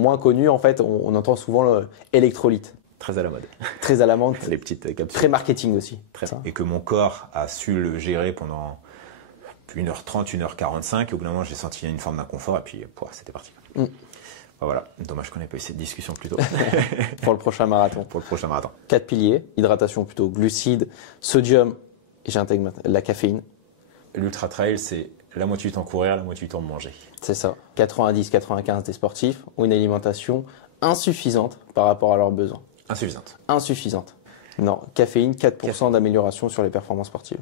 moins connus, en fait, on entend souvent électrolyte. Très à la mode. Très à la mode. Les petites capsules. Très marketing aussi. Et que mon corps a su le gérer pendant 1h30, 1h45. Et au bout d'un moment, j'ai senti une forme d'inconfort. Et puis, c'était parti. Voilà. Dommage qu'on n'ait pas eu cette discussion plus tôt. Pour le prochain marathon. 4 piliers. Hydratation plutôt, glucides, sodium. Et j'intègre la caféine. L'ultra trail, c'est la moitié du temps courir, la moitié du temps manger. C'est ça. 90-95 des sportifs ont une alimentation insuffisante par rapport à leurs besoins. Insuffisante. Non, caféine, 4% d'amélioration sur les performances sportives.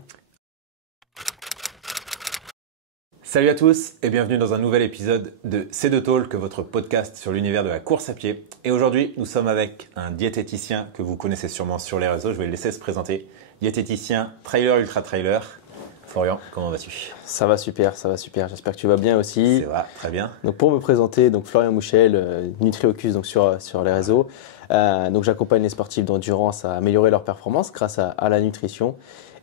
Salut à tous et bienvenue dans un nouvel épisode de C2 Talk, votre podcast sur l'univers de la course à pied. Et aujourd'hui, nous sommes avec un diététicien que vous connaissez sûrement sur les réseaux. Je vais le laisser se présenter. Diététicien, trailer, ultra trailer. Florian, comment vas-tu? Ça va super. J'espère que tu vas bien aussi. Ça va, très bien. Donc pour me présenter, donc Florian Mouchel, Nutriocus donc sur les réseaux. Donc j'accompagne les sportifs d'endurance à améliorer leur performance grâce à la nutrition.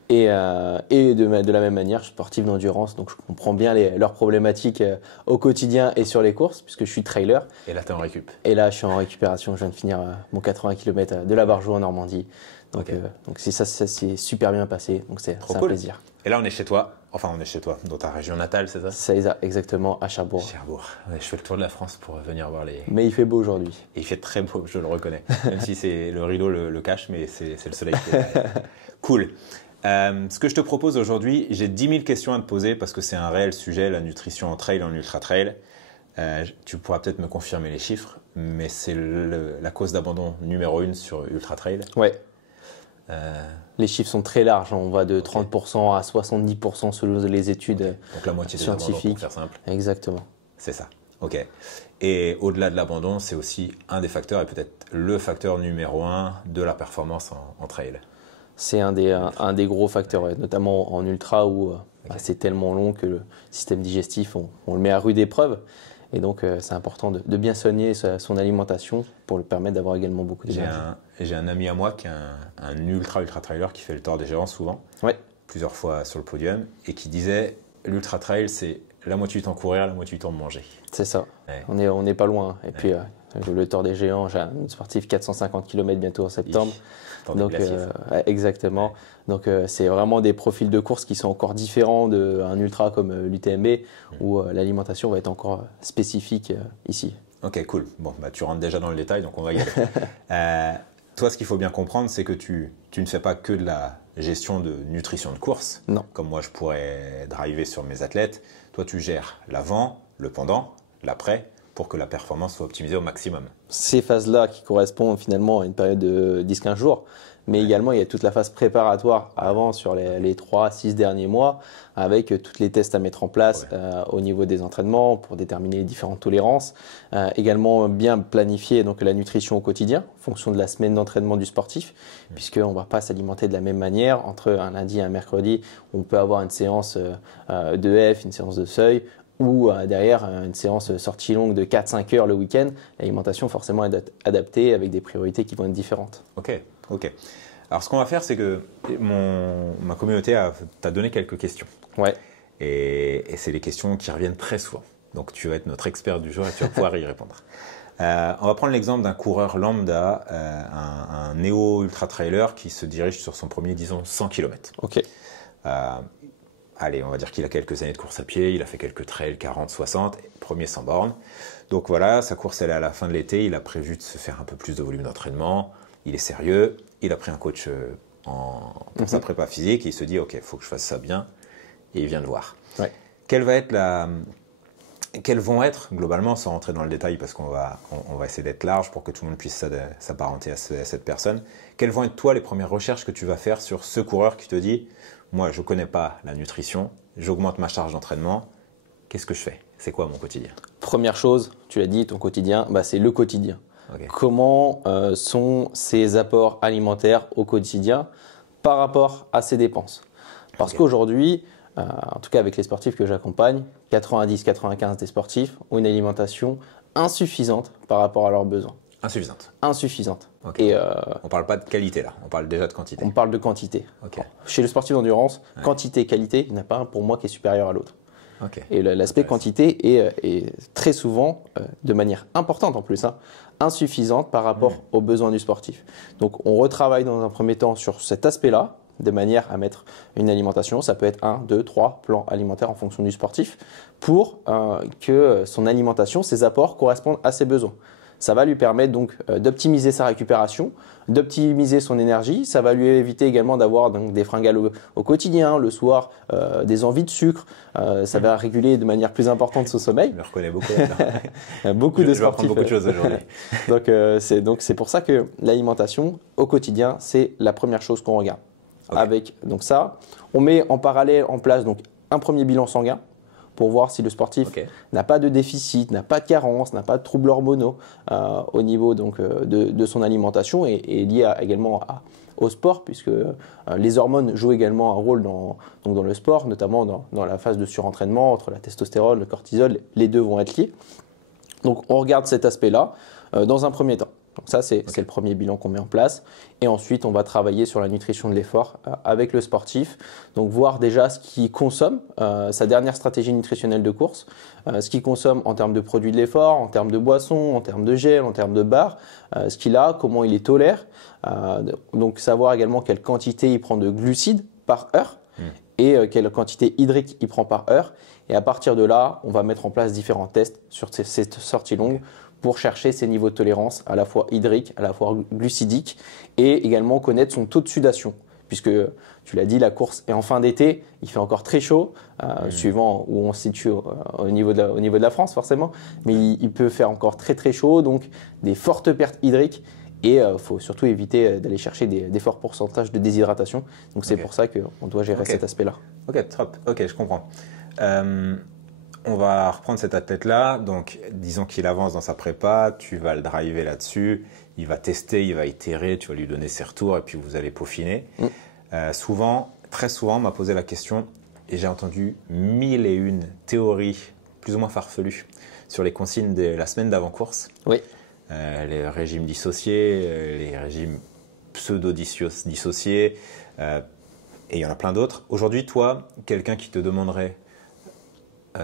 Et de la même manière, je suis sportif d'endurance, donc je comprends bien leurs problématiques au quotidien et sur les courses, puisque je suis trailer. Et là, tu es en récup. Et là, je suis en récupération. Je viens de finir mon 80 km de la Barjoux en Normandie. Donc, donc ça s'est super bien passé. Donc c'est un plaisir. Et là, on est chez toi. Enfin, on est chez toi, dans ta région natale, c'est ça? C'est ça, exactement, à Cherbourg. Ouais, je fais le tour de la France pour venir voir les... Mais il fait beau aujourd'hui. Et il fait très beau, je le reconnais. Même si c'est le rideau le cache, mais c'est le soleil qui est... Cool. Ce que je te propose aujourd'hui, j'ai 10 000 questions à te poser parce que c'est un réel sujet, la nutrition en trail, en ultra trail. Tu pourras peut-être me confirmer les chiffres, mais c'est la cause d'abandon numéro 1 sur ultra trail. Ouais. Les chiffres sont très larges, on va de 30% à 70% selon les études Donc la moitié des abandons, pour faire simple. Exactement. C'est ça. Ok. Et au-delà de l'abandon, c'est aussi un des facteurs et peut-être le facteur numéro 1 de la performance en trail. C'est un des gros facteurs, ouais, notamment en ultra où c'est tellement long que le système digestif, on le met à rude épreuve. Et donc, c'est important de bien soigner son alimentation pour lui permettre d'avoir également beaucoup d'énergie. J'ai un ami à moi qui est un ultra trailer qui fait le Tour des Géants souvent, plusieurs fois sur le podium, et qui disait l'ultra trail, c'est la moitié du temps courir, la moitié du temps manger. C'est ça, on n'est pas loin. Et puis, le Tour des Géants, j'ai un sportif 450 km bientôt en septembre. Donc, exactement. Donc, c'est vraiment des profils de course qui sont encore différents d'un ultra comme l'UTMB où l'alimentation va être encore spécifique ici. Ok, cool. Bon, tu rentres déjà dans le détail, donc on va y aller. Toi, ce qu'il faut bien comprendre, c'est que tu ne fais pas que de la gestion de nutrition de course. Non. Comme moi, je pourrais driver sur mes athlètes. Toi, tu gères l'avant, le pendant, l'après, pour que la performance soit optimisée au maximum. Ces phases-là qui correspondent finalement à une période de 10-15 jours, mais également il y a toute la phase préparatoire avant sur les 3-6 derniers mois avec tous les tests à mettre en place au niveau des entraînements pour déterminer les différentes tolérances. Également bien planifier donc, la nutrition au quotidien en fonction de la semaine d'entraînement du sportif, puisqu'on ne va pas s'alimenter de la même manière entre un lundi et un mercredi où on peut avoir une séance d'EF, une séance de seuil, ou derrière une séance sortie longue de 4-5 heures le week-end, l'alimentation forcément est adaptée avec des priorités qui vont être différentes. Ok. Alors ce qu'on va faire, c'est que ma communauté t'a donné quelques questions. Ouais. Et c'est les questions qui reviennent très souvent. Donc tu vas être notre expert du jour et tu vas pouvoir y répondre. On va prendre l'exemple d'un coureur lambda, un néo-ultra-trailer qui se dirige sur son premier, disons, 100 km. Ok. Allez, on va dire qu'il a quelques années de course à pied, il a fait quelques trails 40, 60, premier 100 bornes. Donc voilà, sa course elle est à la fin de l'été, il a prévu de se faire un peu plus de volume d'entraînement, il est sérieux, il a pris un coach pour sa prépa physique et il se dit ok, il faut que je fasse ça bien et il vient de voir. Ouais. Quelles vont être, globalement, sans rentrer dans le détail parce qu'on va essayer d'être large pour que tout le monde puisse s'apparenter à cette personne, quelles vont être toi les premières recherches que tu vas faire sur ce coureur qui te dit moi, je ne connais pas la nutrition, j'augmente ma charge d'entraînement. Qu'est-ce que je fais? C'est quoi mon quotidien? Première chose, tu l'as dit, ton quotidien, c'est le quotidien. Okay. Comment sont ses apports alimentaires au quotidien par rapport à ses dépenses? Parce qu'aujourd'hui, en tout cas avec les sportifs que j'accompagne, 90-95 des sportifs ont une alimentation insuffisante par rapport à leurs besoins. Insuffisante. Okay. Et on ne parle pas de qualité là, on parle déjà de quantité. On parle de quantité. Okay. Chez le sportif d'endurance, quantité et qualité, il n'y en a pas un pour moi qui est supérieur à l'autre. Et l'aspect quantité est très souvent, de manière importante en plus, insuffisante par rapport aux besoins du sportif. Donc on retravaille dans un premier temps sur cet aspect-là, de manière à mettre une alimentation. Ça peut être 1, 2, 3 plans alimentaires en fonction du sportif pour que son alimentation, ses apports correspondent à ses besoins. Ça va lui permettre donc d'optimiser sa récupération, d'optimiser son énergie. Ça va lui éviter également d'avoir donc des fringales au quotidien, le soir, des envies de sucre. Ça va réguler de manière plus importante son sommeil. Je me reconnais beaucoup. Beaucoup de sportifs. Je vais apprendre beaucoup de choses aujourd'hui. donc c'est pour ça que l'alimentation au quotidien, c'est la première chose qu'on regarde. Avec donc ça, on met en parallèle en place donc un premier bilan sanguin pour voir si le sportif n'a pas de déficit, n'a pas de carence, n'a pas de troubles hormonaux au niveau donc, de son alimentation et lié également au sport, puisque les hormones jouent également un rôle dans le sport, notamment dans la phase de surentraînement, entre la testostérone, le cortisol, les deux vont être liés. Donc on regarde cet aspect-là dans un premier temps. Donc ça, c'est le premier bilan qu'on met en place. Et ensuite, on va travailler sur la nutrition de l'effort avec le sportif. Donc voir déjà ce qu'il consomme, sa dernière stratégie nutritionnelle de course, ce qu'il consomme en termes de produits de l'effort, en termes de boissons, en termes de gel, en termes de barres, ce qu'il a, comment il les tolère. Donc savoir également quelle quantité il prend de glucides par heure et quelle quantité hydrique il prend par heure. Et à partir de là, on va mettre en place différents tests sur cette sortie longue pour chercher ses niveaux de tolérance à la fois hydrique, à la fois glucidique et également connaître son taux de sudation. Puisque tu l'as dit, la course est en fin d'été, il fait encore très chaud, suivant où on se situe au niveau de la France forcément, mais il peut faire encore très très chaud, donc des fortes pertes hydriques et il faut surtout éviter d'aller chercher des forts pourcentages de déshydratation. Donc c'est pour ça qu'on doit gérer cet aspect-là. Ok, top, ok, je comprends. On va reprendre cet athlète-là, donc disons qu'il avance dans sa prépa, tu vas le driver là-dessus, il va tester, il va itérer, tu vas lui donner ses retours et puis vous allez peaufiner. Très souvent, on m'a posé la question et j'ai entendu 1001 théories plus ou moins farfelues sur les consignes de la semaine d'avant-course. Oui. Les régimes dissociés, les régimes pseudo-dissociés et il y en a plein d'autres. Aujourd'hui, toi, quelqu'un qui te demanderait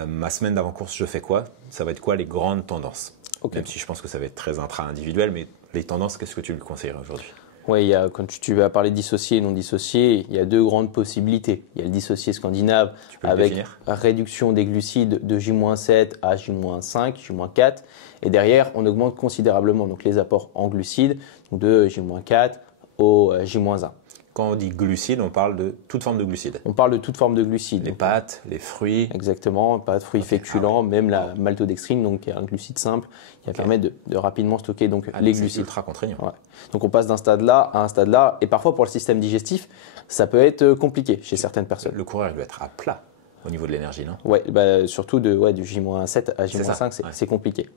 ma semaine d'avant-course, je fais quoi? Ça va être quoi les grandes tendances? Même si je pense que ça va être très intra-individuel, mais les tendances, qu'est-ce que tu lui conseillerais aujourd'hui? Oui, quand tu vas parler dissocié et non dissocié, il y a deux grandes possibilités. Il y a le dissocié scandinave avec réduction des glucides de J-7 à J-5, J-4. Et derrière, on augmente considérablement donc les apports en glucides de J-4 au J-1. Quand on dit glucides, on parle de toute forme de glucides. On parle de toute forme de glucides. Les pâtes, les fruits. Exactement, pâtes, fruits féculents, même la maltodextrine, donc qui est un glucide simple, qui permet de rapidement stocker donc les glucides. C'est ultra contraignant. Ouais. Donc on passe d'un stade-là à un stade-là, et parfois pour le système digestif, ça peut être compliqué chez certaines personnes. Le coureur, il doit être à plat au niveau de l'énergie, non? Ouais, surtout du J-7 à J-5, c'est compliqué.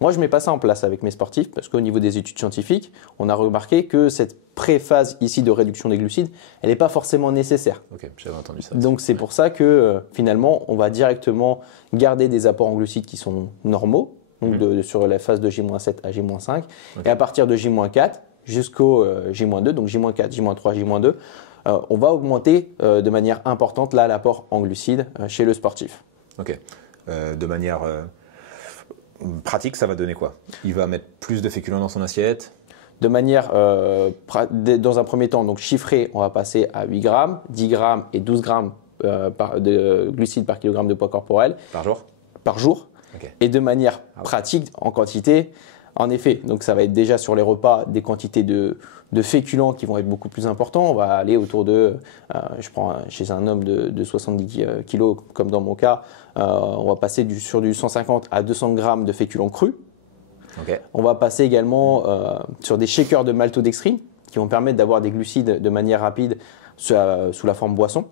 Moi, je ne mets pas ça en place avec mes sportifs parce qu'au niveau des études scientifiques, on a remarqué que cette pré-phase ici de réduction des glucides, elle n'est pas forcément nécessaire. Ok, j'avais entendu ça. Donc c'est pour ça que finalement, on va directement garder des apports en glucides qui sont normaux, donc sur la phase de J-7 à J-5, et à partir de J-4 jusqu'au J-2, donc J-4, J-3, J-2, on va augmenter de manière importante là l'apport en glucides chez le sportif. Ok. De manière pratique, ça va donner quoi? Il va mettre plus de féculents dans son assiette? De manière, dans un premier temps, donc chiffré, on va passer à 8 grammes, 10 grammes et 12 grammes de glucides par kilogramme de poids corporel. Par jour? Par jour. Et de manière pratique, en quantité, en effet, donc ça va être déjà sur les repas des quantités de féculents qui vont être beaucoup plus importants. On va aller autour de, je prends chez un homme de 70 kg, comme dans mon cas, on va passer sur du 150 à 200 grammes de féculents crus. On va passer également sur des shakers de maltodextrine qui vont permettre d'avoir des glucides de manière rapide sous la forme boisson.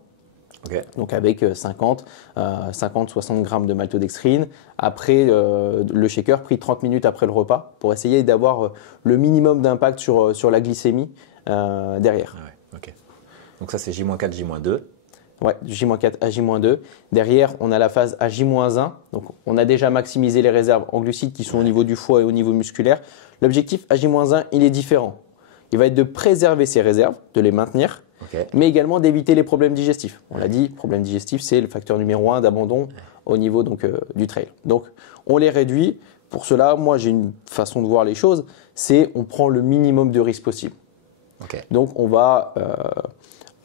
Donc avec 50-60 grammes de maltodextrine. Après, le shaker pris 30 minutes après le repas pour essayer d'avoir le minimum d'impact sur la glycémie derrière. Donc ça c'est J-4, J-2. Ouais, J-4 à J-2. Derrière, on a la phase à J-1. Donc on a déjà maximisé les réserves en glucides qui sont au niveau du foie et au niveau musculaire. L'objectif à J-1, il est différent. Il va être de préserver ces réserves, de les maintenir, mais également d'éviter les problèmes digestifs. On l'a dit, problème digestif, c'est le facteur numéro 1 d'abandon au niveau donc, du trail. Donc, on les réduit. Pour cela, moi, j'ai une façon de voir les choses, c'est on prend le minimum de risque possible. Donc, on va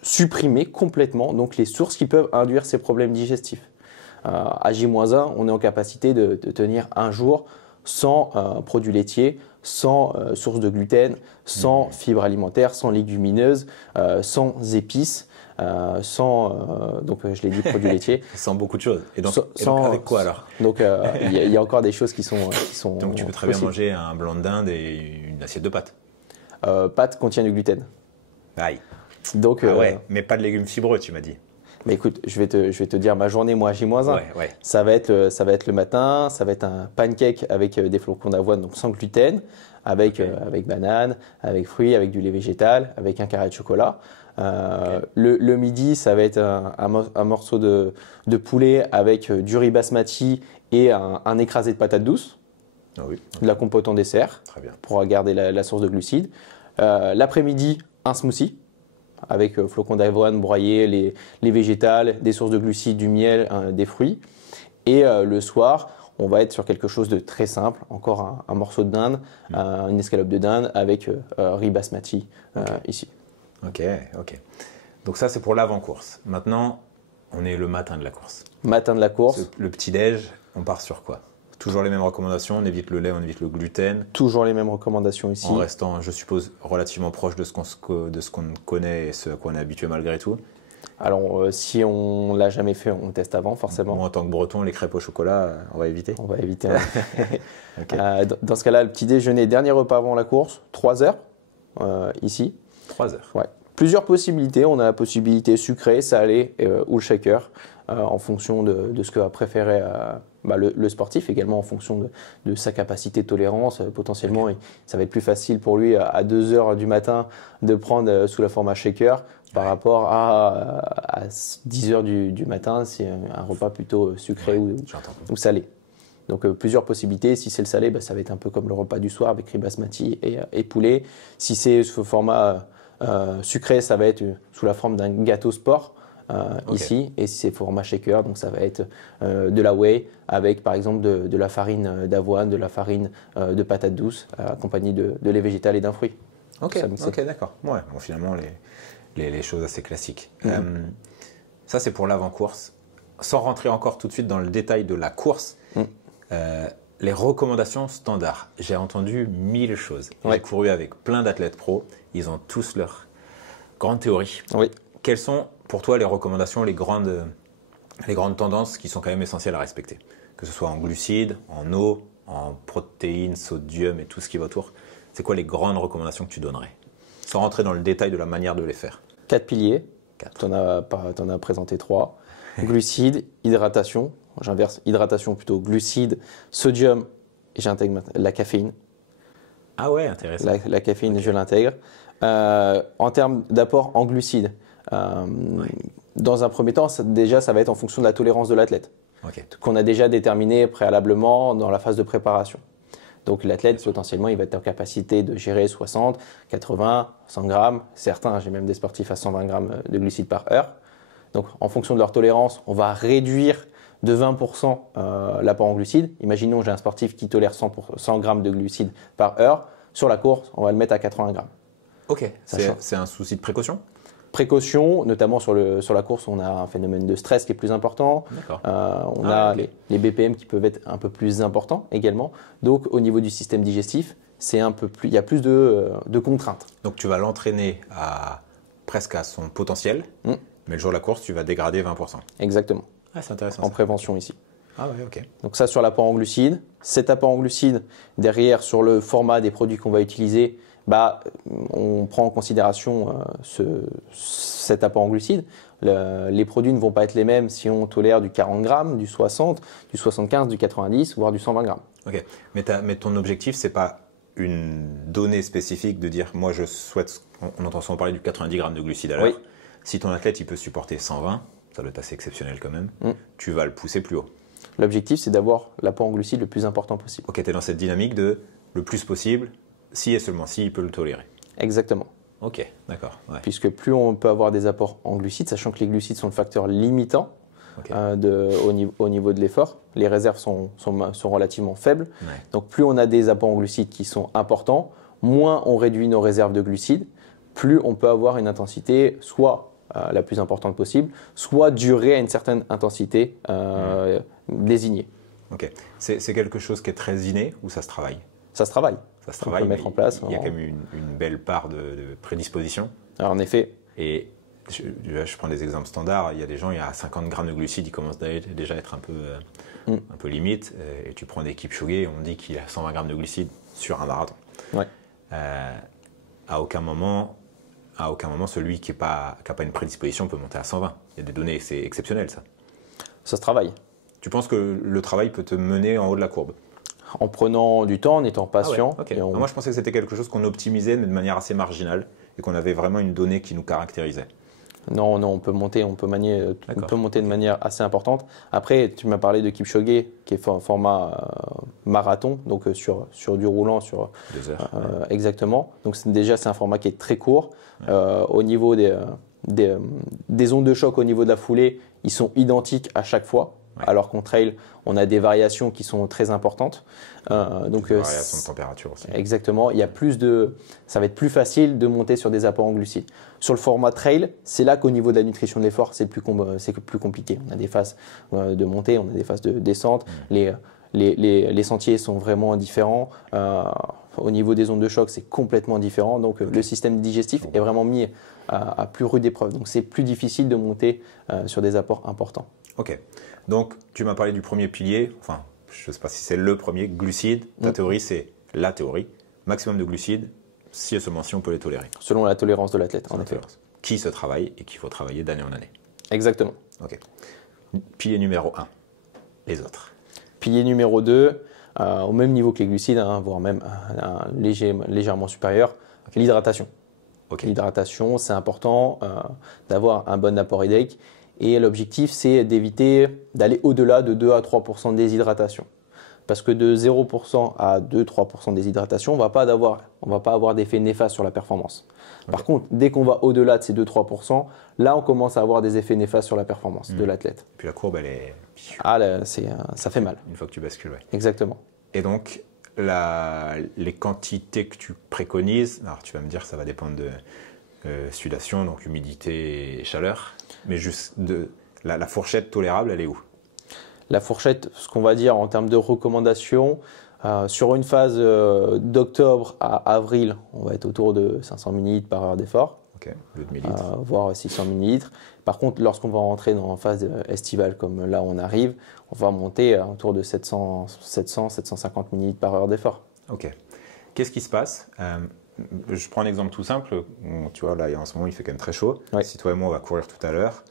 supprimer complètement donc, les sources qui peuvent induire ces problèmes digestifs. À J-1, on est en capacité de tenir un jour sans produits laitiers, sans source de gluten, sans fibres alimentaires, sans légumineuses, sans épices, donc je l'ai dit, produits laitiers. Sans beaucoup de choses. Et donc, avec quoi alors? Donc il y a encore des choses qui sont donc tu peux très bien manger un blanc de dinde et une assiette de pâtes. Pâtes contient du gluten. Aïe. Donc, ouais, mais pas de légumes fibreux, tu m'as dit. Mais écoute, je vais te dire ma journée, moi, à J-1. Ouais. Ça va être le matin, ça va être un pancake avec des flocons d'avoine, donc sans gluten, avec banane, avec fruits, avec du lait végétal, avec un carré de chocolat. Le midi, ça va être un morceau de poulet avec du riz basmati et un écrasé de patates douces. De la compote en dessert, très bien, pour garder la source de glucides. L'après-midi, un smoothie avec flocons d'avoine broyés, les végétales, des sources de glucides, du miel, des fruits. Et le soir, on va être sur quelque chose de très simple, encore un morceau de dinde, une escalope de dinde avec riz basmati ici. Ok. Donc ça, c'est pour l'avant-course. Maintenant, on est le matin de la course. Matin de la course. Le petit-déj, on part sur quoi? Toujours les mêmes recommandations, on évite le lait, on évite le gluten. Toujours les mêmes recommandations ici. En restant, je suppose, relativement proche de ce qu'on connaît et ce à quoi on est habitué malgré tout. Alors, si on ne l'a jamais fait, on teste avant, forcément. Moi, en tant que breton, les crêpes au chocolat, on va éviter. On va éviter. Dans ce cas-là, le petit déjeuner, dernier repas avant la course, 3 heures, ici. 3 heures. Ouais. Plusieurs possibilités. On a la possibilité sucrée, salée ou le shaker, en fonction de ce que va préférer le sportif, également en fonction de sa capacité de tolérance. Potentiellement, ça va être plus facile pour lui à 2 heures du matin de prendre sous la format shaker par rapport à 10 heures du matin, c'est un repas plutôt sucré ou salé. Donc plusieurs possibilités. Si c'est le salé, ça va être un peu comme le repas du soir avec riz basmati et poulet. Si c'est sous format sucré, ça va être sous la forme d'un gâteau sport ici. Et si c'est format shaker, donc ça va être de la whey avec par exemple de la farine d'avoine, de la farine de patates douces accompagnée de lait végétal et d'un fruit. Ok, d'accord. Ouais, bon, finalement les choses assez classiques. Ça c'est pour l'avant-course. Sans rentrer encore tout de suite dans le détail de la course, les recommandations standards. J'ai entendu 1000 choses. J'ai couru avec plein d'athlètes pros. Ils ont tous leurs grandes théories. Oui. Quelles sont pour toi les recommandations, les grandes tendances qui sont quand même essentielles à respecter? Que ce soit en glucides, en eau, en protéines, sodium et tout ce qui va autour. C'est quoi les grandes recommandations que tu donnerais? Sans rentrer dans le détail de la manière de les faire. 4 piliers. Tu en as présenté 3. Glucides, hydratation. J'inverse, hydratation plutôt, glucides, sodium, et j'intègre la caféine. Ah ouais, intéressant. La caféine, je l'intègre. En termes d'apport en glucides, dans un premier temps, déjà, ça va être en fonction de la tolérance de l'athlète, qu'on a déjà déterminé préalablement dans la phase de préparation. Donc l'athlète, potentiellement, il va être en capacité de gérer 60, 80, 100 grammes. Certains, j'ai même des sportifs à 120 grammes de glucides par heure. Donc en fonction de leur tolérance, on va réduire de 20% l'apport en glucides. Imaginons j'ai un sportif qui tolère 100 grammes de glucides par heure. Sur la course, on va le mettre à 80 grammes. Ok, c'est un souci de précaution? Précaution, notamment sur la course, on a un phénomène de stress qui est plus important. On a les BPM qui peuvent être un peu plus importants également. Donc au niveau du système digestif, il y a plus de contraintes. Donc tu vas l'entraîner presque à son potentiel, mais le jour de la course, tu vas dégrader 20%. Exactement. Ah, c'est intéressant. En prévention ici. Ah ouais, ok. Donc ça sur l'apport en glucides. Cet apport en glucides, derrière sur le format des produits qu'on va utiliser, on prend en considération cet apport en glucides. Les produits ne vont pas être les mêmes si on tolère du 40 grammes, du 60, du 75, du 90, voire du 120 grammes. Ok, mais ton objectif, c'est pas une donnée spécifique de dire, moi je souhaite, on entend souvent parler du 90 grammes de glucides à l'heure. Oui. Si ton athlète il peut supporter 120, ça doit être assez exceptionnel quand même, tu vas le pousser plus haut. L'objectif, c'est d'avoir l'apport en glucides le plus important possible. Ok, tu es dans cette dynamique de le plus possible, si et seulement si il peut le tolérer. Exactement. Ok, d'accord. Ouais. Puisque plus on peut avoir des apports en glucides, sachant que les glucides sont le facteur limitant au niveau de l'effort. Les réserves sont relativement faibles. Ouais. Donc plus on a des apports en glucides qui sont importants, moins on réduit nos réserves de glucides, plus on peut avoir une intensité soit la plus importante possible, soit durer à une certaine intensité désignée. Ok. C'est quelque chose qui est très inné ou ça se travaille? Ça se travaille. Ça se travaille, on peut mettre en place. Il y a quand même une belle part de prédisposition. Alors, en effet. Et je prends des exemples standards. Il y a des gens, il y a 50 grammes de glucides, ils commencent déjà à être un peu limite. Et tu prends des Kipchoge, on dit qu'il a 120 grammes de glucides sur un marathon. Ouais. À aucun moment, celui qui n'a pas une prédisposition peut monter à 120. Il y a des données, c'est exceptionnel ça. Ça se travaille. Tu penses que le travail peut te mener en haut de la courbe? En prenant du temps, en étant patient. Ah ouais, okay. Moi, je pensais que c'était quelque chose qu'on optimisait mais de manière assez marginale et qu'on avait vraiment une donnée qui nous caractérisait. Non, on peut monter de manière assez importante. Après, tu m'as parlé de Kipchoge, qui est format marathon, donc sur du roulant, sur 2 heures. Exactement. Donc déjà, c'est un format qui est très court. Ouais. Au niveau des ondes de choc, au niveau de la foulée, ils sont identiques à chaque fois. Ouais. Alors qu'en trail, on a des variations qui sont très importantes. Donc variations de température aussi. Exactement. Ça va être plus facile de monter sur des apports en glucides. Sur le format trail, c'est là qu'au niveau de la nutrition de l'effort, c'est plus compliqué. On a des phases de montée, on a des phases de descente. Les sentiers sont vraiment différents. Au niveau des ondes de choc, c'est complètement différent. Donc le système digestif est vraiment mis à plus rude épreuve. Donc c'est plus difficile de monter sur des apports importants. Ok. Donc, tu m'as parlé du premier pilier, enfin, je ne sais pas si c'est le premier, glucides. Ta théorie, c'est la théorie. Maximum de glucides, si et seulement si on peut les tolérer. Selon la tolérance de l'athlète, en effet. Qui se travaille et qu'il faut travailler d'année en année. Exactement. Ok. Pilier numéro 1, les autres. Pilier numéro 2, au même niveau que les glucides, voire même légèrement supérieur, l'hydratation. Okay. L'hydratation, c'est important d'avoir un bon apport hydrique. Et l'objectif, c'est d'éviter d'aller au-delà de 2 à 3% de déshydratation. Parce que de 0% à 2-3% de déshydratation, on ne va pas avoir d'effet néfaste sur la performance. Okay. Par contre, dès qu'on va au-delà de ces 2-3%, là, on commence à avoir des effets néfastes sur la performance de l'athlète. Puis la courbe, elle est… Ah, ça fait mal. Une fois que tu bascules, ouais. Exactement. Et donc, les quantités que tu préconises, alors tu vas me dire ça va dépendre de sudation, donc humidité et chaleur, mais juste la fourchette tolérable, elle est où? La fourchette, ce qu'on va dire en termes de recommandations, sur une phase d'octobre à avril, on va être autour de 500 ml par heure d'effort. Ok, 2 millilitres. Voire 600 ml. Par contre, lorsqu'on va rentrer dans une phase estivale, comme là où on arrive, on va monter autour de 700-750 ml par heure d'effort. Ok. Qu'est-ce qui se passe? Je prends un exemple tout simple. Tu vois, là, en ce moment, il fait quand même très chaud. Ouais. Si toi et moi, on va courir tout à l'heure,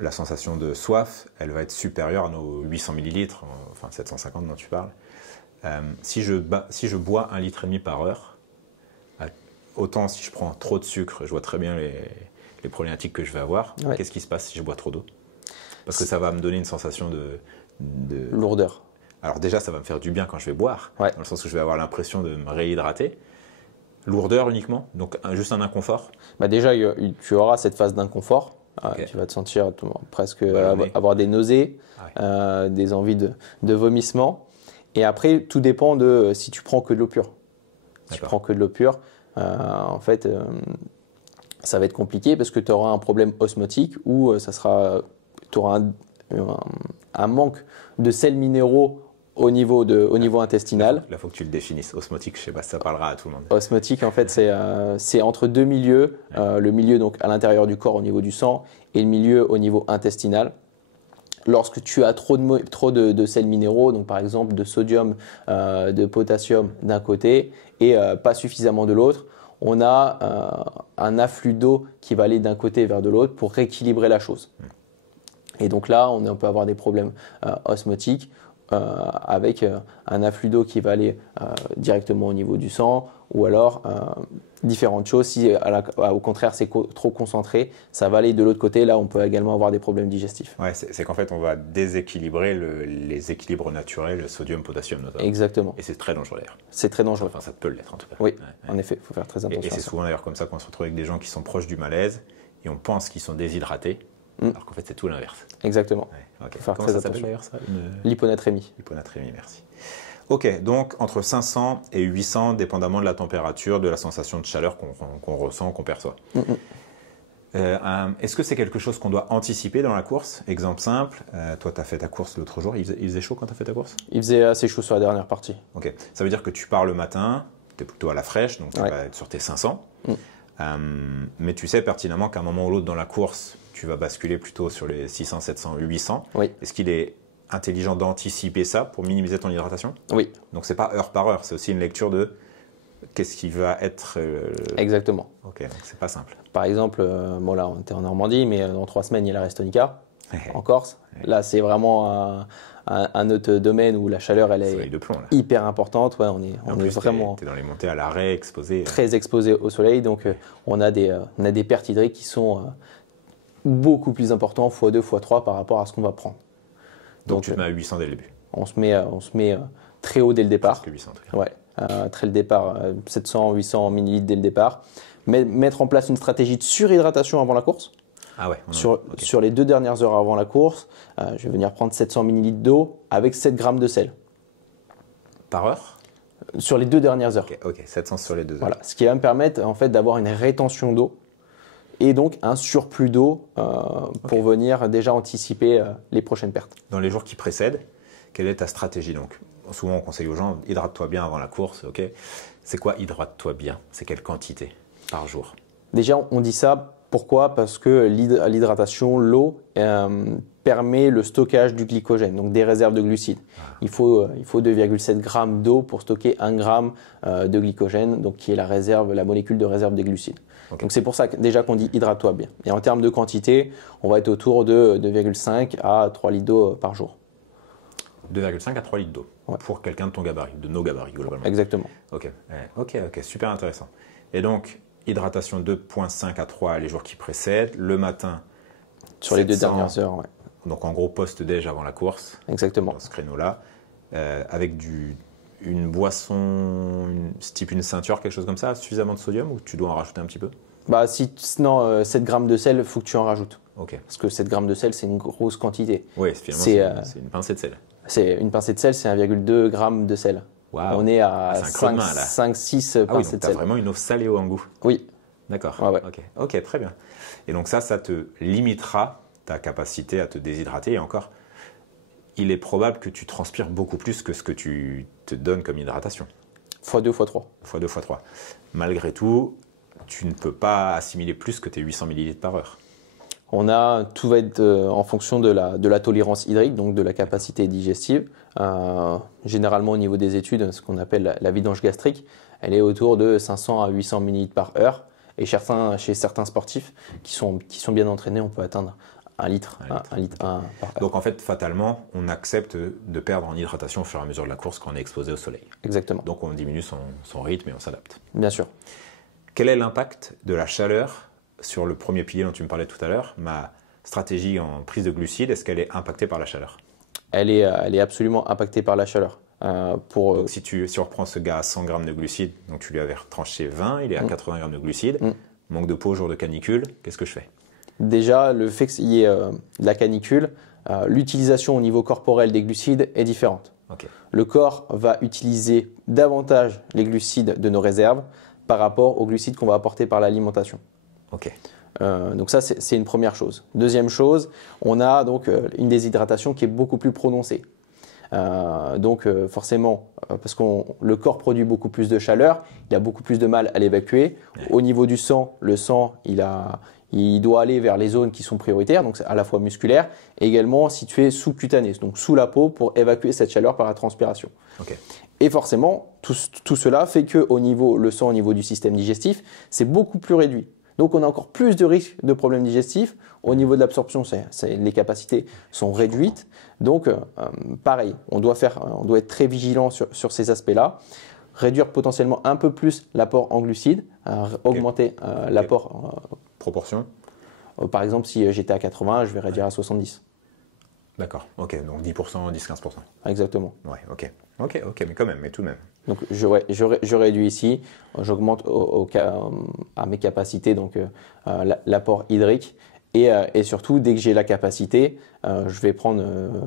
la sensation de soif, elle va être supérieure à nos 800 millilitres, enfin 750 dont tu parles. Si je bois 1,5 litre par heure, autant si je prends trop de sucre, je vois très bien les problématiques que je vais avoir. Ouais. Qu'est-ce qui se passe si je bois trop d'eau? Parce que ça va me donner une sensation de lourdeur. Alors déjà, ça va me faire du bien quand je vais boire, ouais. Dans le sens où je vais avoir l'impression de me réhydrater. Lourdeur uniquement, donc juste un inconfort. Déjà, tu auras cette phase d'inconfort. Okay. Tu vas te sentir presque avoir des nausées, des envies de vomissement. Et après, tout dépend de si tu prends que de l'eau pure. Si tu prends que de l'eau pure, en fait, ça va être compliqué parce que tu auras un problème osmotique ou tu auras un manque de sels minéraux au niveau intestinal. Là, il faut que tu le définisses. Osmotique, je ne sais pas si ça parlera à tout le monde. Osmotique, en fait, c'est entre deux milieux. Le milieu donc, à l'intérieur du corps au niveau du sang et le milieu au niveau intestinal. Lorsque tu as trop de sels minéraux, donc par exemple de sodium, de potassium d'un côté et pas suffisamment de l'autre, on a un afflux d'eau qui va aller d'un côté vers de l'autre pour rééquilibrer la chose. Et donc là, on peut avoir des problèmes osmotiques avec un afflux d'eau qui va aller directement au niveau du sang, ou alors différentes choses. Si au contraire c'est trop concentré, ça va aller de l'autre côté. Là, on peut également avoir des problèmes digestifs. Ouais, c'est qu'en fait, on va déséquilibrer les équilibres naturels, le sodium, potassium notamment. Exactement. Et c'est très dangereux d'ailleurs. C'est très dangereux. Enfin, ça peut l'être en tout cas. Oui, en effet, il faut faire très attention. Et c'est souvent d'ailleurs comme ça qu'on se retrouve avec des gens qui sont proches du malaise et on pense qu'ils sont déshydratés, alors qu'en fait, c'est tout l'inverse. Exactement. Ouais, okay. Faut faire Comment très ça s'appelle attention. d'ailleurs ça L'hyponatrémie. L'hyponatrémie, merci. Ok, donc entre 500 et 800, dépendamment de la température, de la sensation de chaleur qu'on ressent, qu'on perçoit. Est-ce que c'est quelque chose qu'on doit anticiper dans la course? Exemple simple, toi tu as fait ta course l'autre jour, il faisait chaud quand tu as fait ta course? Il faisait assez chaud sur la dernière partie. Ok, ça veut dire que tu pars le matin, tu es plutôt à la fraîche, donc tu vas être sur tes 500. Mais tu sais pertinemment qu'à un moment ou l'autre dans la course, tu vas basculer plutôt sur les 600, 700, 800. Oui. Est-ce qu'il est intelligent d'anticiper ça pour minimiser ton hydratation? Oui. Donc c'est pas heure par heure, c'est aussi une lecture de qu'est-ce qui va être... Exactement. Ok, donc c'est pas simple. Par exemple, bon là on était en Normandie, mais dans 3 semaines il y a la Restonica en Corse. Là c'est vraiment un autre domaine où la chaleur elle est de plomb, là. hyper importante. Ouais, on est vraiment t'es dans les montées à l'arrêt, exposé. très exposé au soleil, donc on a des pertes hydriques qui sont beaucoup plus importantes, x2, x3 par rapport à ce qu'on va prendre. Donc tu te mets à 800 dès le début. On se met très haut dès le départ. Presque 800 en tout cas. Ouais, très le départ, 700, 800 millilitres dès le départ. Mettre en place une stratégie de surhydratation avant la course. Ah ouais. Sur les 2 dernières heures avant la course, je vais venir prendre 700 millilitres d'eau avec 7 grammes de sel. Par heure? Sur les 2 dernières heures. Ok, 700 sur les 2 heures. Voilà, ce qui va me permettre en fait d'avoir une rétention d'eau et donc un surplus d'eau pour venir déjà anticiper les prochaines pertes. Dans les jours qui précèdent, quelle est ta stratégie donc? Souvent on conseille aux gens, hydrate-toi bien avant la course, ok? C'est quoi hydrate-toi bien? C'est quelle quantité par jour? Déjà, on dit ça, pourquoi? Parce que l'hydratation, l'eau, permet le stockage du glycogène, donc des réserves de glucides. Il faut 2,7 grammes d'eau pour stocker 1 gramme de glycogène, donc qui est la molécule de réserve des glucides. Okay. Donc c'est pour ça déjà qu'on dit hydrate-toi bien. Et en termes de quantité, on va être autour de 2,5 à 3 litres d'eau par jour. 2,5 à 3 litres d'eau pour quelqu'un de ton gabarit, de nos gabarits globalement. Exactement. Ok, super intéressant. Et donc, hydratation 2,5 à 3 les jours qui précèdent, le matin. Sur les 2 dernières heures, ouais. Donc en gros, post-déj avant la course. Exactement. Dans ce créneau-là, avec une boisson, type une ceinture, quelque chose comme ça, suffisamment de sodium ou tu dois en rajouter un petit peu? Non, 7 grammes de sel, il faut que tu en rajoutes. Ok. Parce que 7 grammes de sel, c'est une grosse quantité. Oui, finalement, c'est une pincée de sel. C'est une pincée de sel, c'est 1,2 g de sel. Wow. On est à 5-6 5-6 pincées de sel. Vraiment une eau salée au goût. Oui. D'accord. Ouais. Ok, très bien. Et donc ça te limitera ta capacité à te déshydrater. Et encore, il est probable que tu transpires beaucoup plus que ce que tu te donnes comme hydratation. x2, x3. x2, x3. Malgré tout, tu ne peux pas assimiler plus que tes 800 ml par heure. Tout va être en fonction de la tolérance hydrique, donc de la capacité digestive. Généralement, au niveau des études, ce qu'on appelle la vidange gastrique, elle est autour de 500 à 800 ml par heure. Et chez certains sportifs qui sont bien entraînés, on peut atteindre 1 litre par heure. Donc en fait, fatalement, on accepte de perdre en hydratation au fur et à mesure de la course quand on est exposé au soleil. Exactement. Donc on diminue son rythme et on s'adapte. Bien sûr. Quel est l'impact de la chaleur sur le premier pilier dont tu me parlais tout à l'heure, ma stratégie en prise de glucides, est-ce qu'elle est impactée par la chaleur? Elle est absolument impactée par la chaleur. Donc si on reprend ce gars à 100 grammes de glucides, donc tu lui avais retranché 20, il est à 80 grammes de glucides, manque de peau, jour de canicule, qu'est-ce que je fais? Déjà, le fait qu'il y ait de la canicule, l'utilisation au niveau corporel des glucides est différente. Okay. Le corps va utiliser davantage les glucides de nos réserves par rapport aux glucides qu'on va apporter par l'alimentation. Ok. Donc ça, c'est une première chose. Deuxième chose, on a donc une déshydratation qui est beaucoup plus prononcée. Forcément, parce que le corps produit beaucoup plus de chaleur, il a beaucoup plus de mal à l'évacuer. Ouais. Au niveau du sang, le sang, il doit aller vers les zones qui sont prioritaires, donc c'est à la fois musculaire et également situé sous-cutané, donc sous la peau pour évacuer cette chaleur par la transpiration. Okay. Et forcément, tout cela fait que le sang au niveau du système digestif, c'est beaucoup plus réduit. Donc on a encore plus de risques de problèmes digestifs. Au niveau de l'absorption, les capacités sont réduites. Donc pareil, on doit être très vigilant sur ces aspects-là. Réduire potentiellement un peu plus l'apport en glucides, augmenter l'apport. Proportion. Par exemple, si j'étais à 80, je vais réduire à 70. D'accord, ok, donc 10%, 10-15%. Exactement. Ouais, ok, mais quand même, mais tout de même. Donc je réduis ici, j'augmente à mes capacités, donc l'apport hydrique. Et surtout, dès que j'ai la capacité, je vais prendre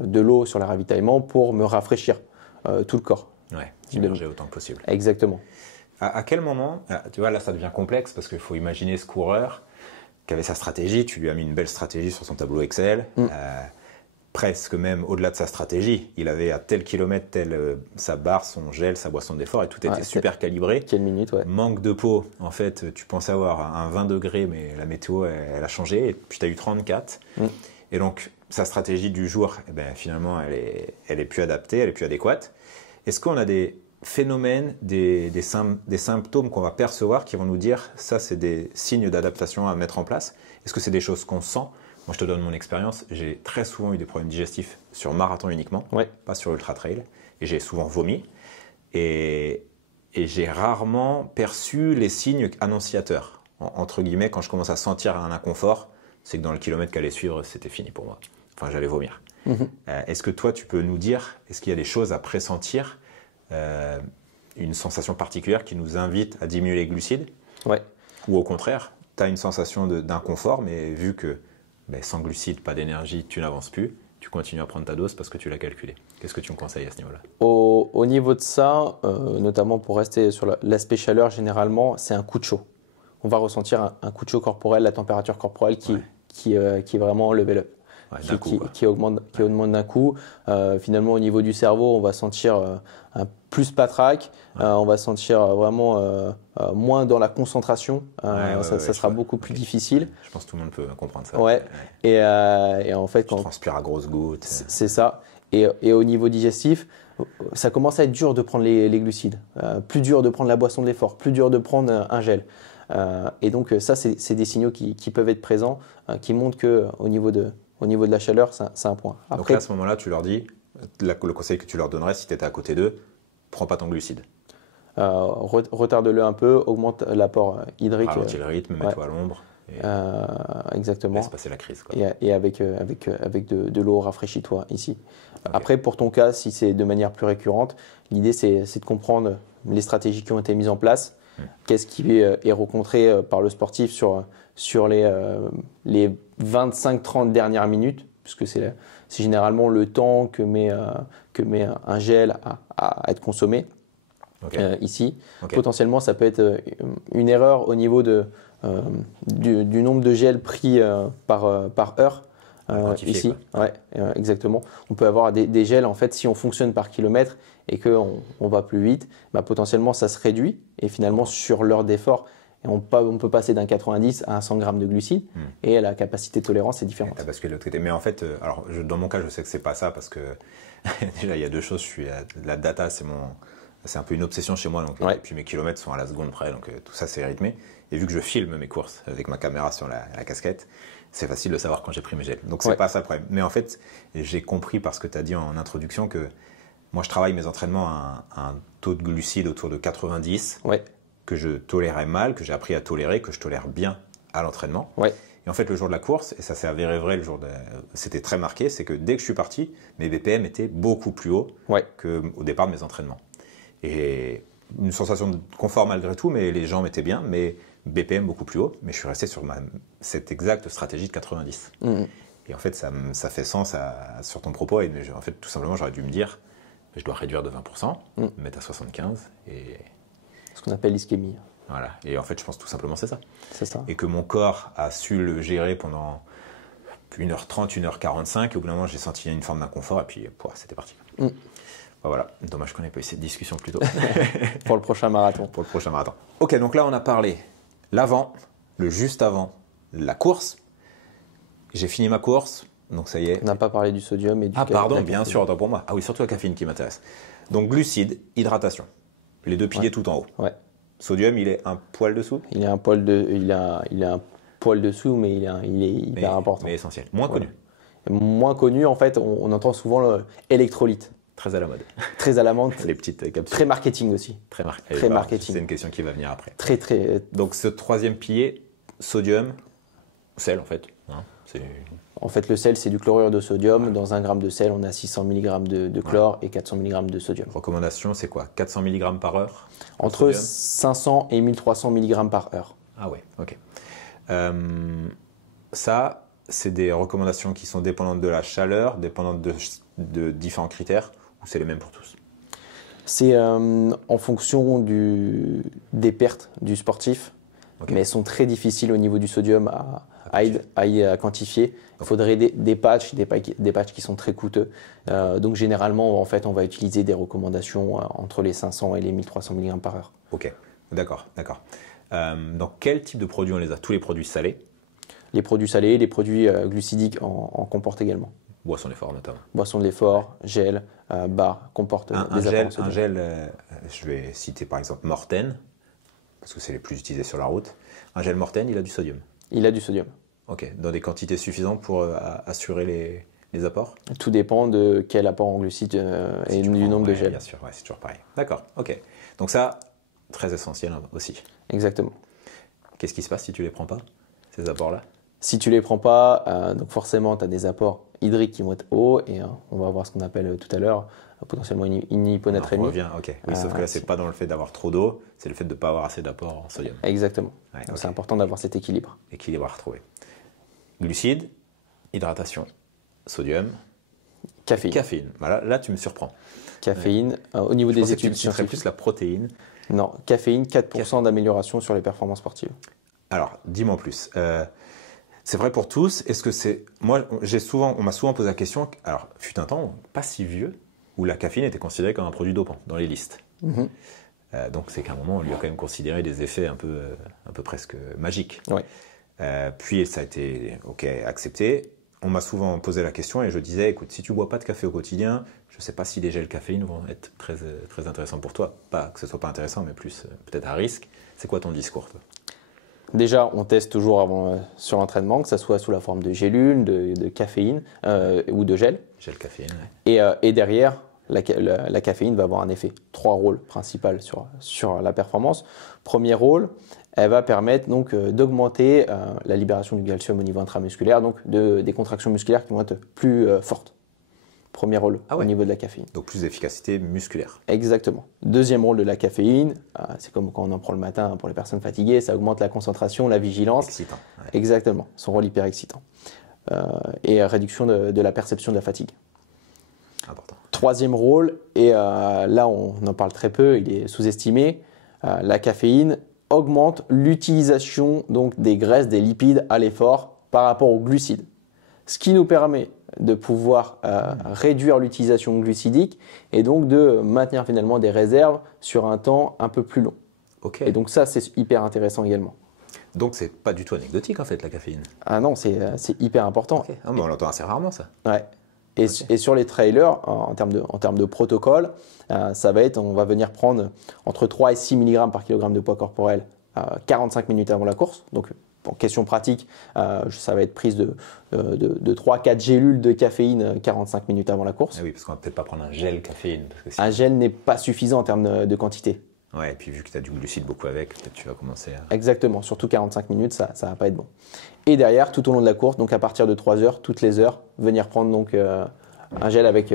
de l'eau sur le ravitaillement pour me rafraîchir tout le corps. Ouais, immerger autant que possible. Exactement. À quel moment, tu vois, là ça devient complexe parce qu'il faut imaginer ce coureur qui avait sa stratégie, tu lui as mis une belle stratégie sur son tableau Excel. Presque même au-delà de sa stratégie, il avait à tel kilomètre sa barre, son gel, sa boisson d'effort et tout était super calibré. Quelle minute, ouais. Manque de peau, en fait, tu pensais avoir un 20 degrés, mais la météo, elle a changé et puis tu as eu 34. Et donc, sa stratégie du jour, eh ben, finalement, elle est plus adaptée, elle est plus adéquate. Est-ce qu'on a des phénomènes, des symptômes qu'on va percevoir qui vont nous dire ça, c'est des signes d'adaptation à mettre en place? Est-ce que c'est des choses qu'on sent? Moi, je te donne mon expérience. J'ai très souvent eu des problèmes digestifs sur marathon uniquement, pas sur ultra trail. Et j'ai souvent vomi. Et j'ai rarement perçu les signes annonciateurs. Entre guillemets, quand je commence à sentir un inconfort, c'est que dans le kilomètre qui allait suivre, c'était fini pour moi. Enfin, j'allais vomir. Est-ce que toi, tu peux nous dire, est-ce qu'il y a des choses à pressentir, une sensation particulière qui nous invite à diminuer les glucides? Ou au contraire, tu as une sensation d'inconfort, mais vu que sans glucides, pas d'énergie, tu n'avances plus, tu continues à prendre ta dose parce que tu l'as calculé. Qu'est-ce que tu me conseilles à ce niveau-là? Au niveau de ça, notamment pour rester sur l'aspect chaleur, généralement, c'est un coup de chaud. On va ressentir un coup de chaud corporel, la température corporelle qui est vraiment level up. Qui augmente d'un coup. Finalement, au niveau du cerveau, on va sentir un plus patraque, on va sentir vraiment moins dans la concentration, ça sera beaucoup plus difficile. Je pense que tout le monde peut comprendre ça. Et en fait, tu transpires à grosses gouttes. C'est ça. Et au niveau digestif, ça commence à être dur de prendre les glucides, plus dur de prendre la boisson de l'effort, plus dur de prendre un gel. Et donc ça, c'est des signaux qui peuvent être présents, qui montrent qu'au niveau de la chaleur, c'est un point. Après, donc là, à ce moment-là, tu leur dis, le conseil que tu leur donnerais si tu étais à côté d'eux, prends pas ton glucide. Retarde-le un peu, augmente l'apport hydrique. Ralentis le rythme, mets-toi à l'ombre. Exactement. Laisse passer la crise. Quoi. Et avec de l'eau, rafraîchis-toi ici. Okay. Après, pour ton cas, si c'est de manière plus récurrente, l'idée c'est de comprendre les stratégies qui ont été mises en place, qu'est-ce qui est rencontré par le sportif sur les 25-30 dernières minutes, puisque c'est généralement le temps que met un gel à être consommé. Ici. Potentiellement, ça peut être une erreur au niveau du nombre de gels pris par heure. Ici, exactement. On peut avoir des gels, en fait, si on fonctionne par kilomètre et qu'on va plus vite, potentiellement ça se réduit et finalement sur l'heure d'effort, on peut passer d'un 90 à un 100 grammes de glucides et la capacité de tolérance est différente. Parce que l'autre côté, mais en fait, alors dans mon cas, je sais que c'est pas ça parce que déjà il y a deux choses. La data, c'est un peu une obsession chez moi, donc et puis mes kilomètres sont à la seconde près, donc tout ça c'est rythmé. Et vu que je filme mes courses avec ma caméra sur la casquette, c'est facile de savoir quand j'ai pris mes gels. Donc c'est pas ça le problème. Mais en fait, j'ai compris par ce que tu as dit en introduction que moi je travaille mes entraînements à un taux de glucides autour de 90, que je tolérais mal, que j'ai appris à tolérer, que je tolère bien à l'entraînement. Et en fait, le jour de la course, et ça s'est avéré vrai c'était très marqué, c'est que dès que je suis parti, mes BPM étaient beaucoup plus hauts qu'au départ de mes entraînements. Et une sensation de confort malgré tout, mais les jambes étaient bien, mais BPM beaucoup plus haut. Mais je suis resté sur cette exacte stratégie de 90. Et en fait, ça fait sens sur ton propos. Et en fait, tout simplement, j'aurais dû me dire, je dois réduire de 20%, me mettre à 75. Et ce qu'on appelle l'ischémie. Voilà. Et en fait, je pense tout simplement c'est ça. C'est ça. Et que mon corps a su le gérer pendant 1h30, 1h45. Et au bout d'un moment, j'ai senti une forme d'inconfort. Et puis, c'était parti. Voilà, dommage qu'on n'ait pas eu cette discussion plus tôt. Pour le prochain marathon. Pour le prochain marathon. Ok, donc là on a parlé l'avant, le juste avant, la course. J'ai fini ma course, donc ça y est. On n'a pas parlé du sodium et du café. Ah pardon, bien sûr, autant pour moi. Ah oui, surtout la caféine qui m'intéresse. Donc glucides, hydratation. Les deux piliers tout en haut. Sodium, il est un poil dessous, Il a un poil un poil dessous, mais il est hyper important. mais essentiel. Moins Voilà. connu, Moins connu, en fait, on entend souvent l'électrolyte. très à la mode. Très à la menthe, Les petites capsules. très marketing aussi. Très marqué. Très marketing. C'est une question qui va venir après. Très. Donc ce troisième pilier, sodium, sel en fait. Hein, En fait, le sel, c'est du chlorure de sodium. Dans 1 gramme de sel, on a 600 mg de chlore et 400 mg de sodium. recommandation, c'est quoi? 400 mg par heure? Entre sodium 500 et 1300 mg par heure. Ah ouais, ok. Ça, c'est des recommandations qui sont dépendantes de la chaleur, dépendantes de différents critères, ou c'est les mêmes pour tous? C'est en fonction des pertes du sportif, Ok. mais elles sont très difficiles au niveau du sodium à quantifier. Il faudrait des patchs qui sont très coûteux. Donc généralement, en fait, on va utiliser des recommandations entre les 500 et les 1300 mg par heure. Ok, d'accord. Dans quel type de produits on les a? Tous les produits salés? Les produits salés, les produits glucidiques en comportent également. Boissons d'effort notamment. Boissons de l'effort, gel, bar, comportent des apports en sodium. Un gel, je vais citer par exemple Morten, parce que c'est les plus utilisés sur la route. Un gel Morten, il a du sodium. Il a du sodium. Ok, dans des quantités suffisantes pour assurer les apports? Tout dépend de quel apport en glucides et du nombre de gels. Bien sûr, ouais, c'est toujours pareil. D'accord, ok. Donc ça, très essentiel aussi. Exactement. Qu'est-ce qui se passe si tu les prends pas, ces apports-là? Si tu les prends pas, donc forcément, tu as des apports hydriques qui vont être hauts et on va voir ce qu'on appelle tout à l'heure potentiellement une hyponatrémie. On revient, ok. Oui, sauf que là, c'est pas dans le fait d'avoir trop d'eau, c'est le fait de ne pas avoir assez d'apport en sodium. Exactement. Ouais, Donc ok. c'est important d'avoir cet équilibre. Équilibre à retrouver. Glucides, hydratation, sodium, Caféine. caféine. Voilà, là, tu me surprends. Caféine, au niveau Je des pensais que tu études me citerais scientifiques. plus la protéine. Non, caféine, 4% d'amélioration sur les performances sportives. Alors, dis-moi en plus. C'est vrai pour tous. Est-ce que c'est. Moi, on m'a souvent posé la question. Alors, fut un temps, pas si vieux, où la caféine était considérée comme un produit dopant dans les listes. Mhm. Donc, c'est qu'à un moment, on lui a quand même considéré des effets un peu presque magiques. Ouais. Puis, ça a été accepté. On m'a souvent posé la question et je disais, écoute, si tu bois pas de café au quotidien, je ne sais pas si les gels caféine vont être très, très intéressants pour toi. Pas que ce soit pas intéressant, mais plus peut-être à risque. C'est quoi ton discours, toi? Déjà, on teste toujours avant, sur l'entraînement, que ce soit sous la forme de gélules, de caféine ou de gel. Gel caféine, ouais. Et derrière, la caféine va avoir un effet. 3 rôles principaux sur la performance. Premier rôle, elle va permettre donc d'augmenter la libération du calcium au niveau intramusculaire, donc des contractions musculaires qui vont être plus fortes. Premier rôle au niveau de la caféine. Donc plus d'efficacité musculaire. Exactement. Deuxième rôle de la caféine, c'est comme quand on en prend le matin pour les personnes fatiguées, ça augmente la concentration, la vigilance. Excitant. Ouais. Exactement, son rôle hyper excitant. Et réduction de la perception de la fatigue. Important. Troisième rôle, et là on en parle très peu, il est sous-estimé, la caféine augmente l'utilisation donc des graisses, des lipides à l'effort par rapport aux glucides. Ce qui nous permet de pouvoir réduire l'utilisation glucidique et donc de maintenir finalement des réserves sur un temps un peu plus long. Ok. Et donc ça, c'est hyper intéressant également. Donc c'est pas du tout anecdotique en fait la caféine. Ah non, c'est hyper important. Ok. Ah, mais on l'entend assez rarement ça. Ouais. Et sur les trailers, en termes de protocole, ça va être, on va venir prendre entre 3 et 6 mg par kg de poids corporel 45 minutes avant la course. Donc, en question pratique, ça va être prise de 3-4 gélules de caféine 45 minutes avant la course. Ah oui, parce qu'on va peut-être pas prendre un gel caféine. Parce que Un gel n'est pas suffisant en termes de quantité. Ouais, et puis vu que tu as du glucide beaucoup avec, peut-être tu vas commencer à... Exactement, surtout 45 minutes, ça va pas être bon. Et derrière, tout au long de la course, donc à partir de 3 heures, toutes les heures, venir prendre donc un gel avec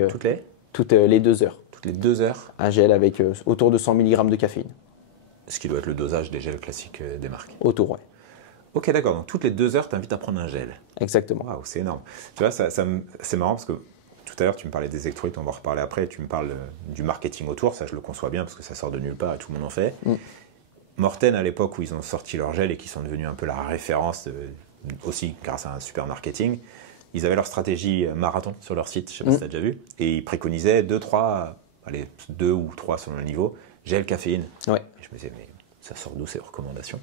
toutes les 2 heures. Toutes les 2 heures. Un gel avec autour de 100 mg de caféine. Ce qui doit être le dosage des gels classiques des marques. Autour, ouais. Ok, d'accord. Donc toutes les 2 heures, tu invites à prendre un gel. Exactement. Waouh, c'est énorme. Tu vois, c'est marrant parce que tout à l'heure, tu me parlais des électrolytes, on va en reparler après. Tu me parles du marketing autour, ça je le conçois bien parce que ça sort de nulle part et tout le monde en fait. Morten, à l'époque où ils ont sorti leur gel et qui sont devenus un peu la référence, aussi grâce à un super marketing, ils avaient leur stratégie marathon sur leur site, je ne sais pas si tu as déjà vu, et ils préconisaient 2 ou 3 selon le niveau, gel caféine. Ouais. Et je me disais, mais ça sort d'où ces recommandations?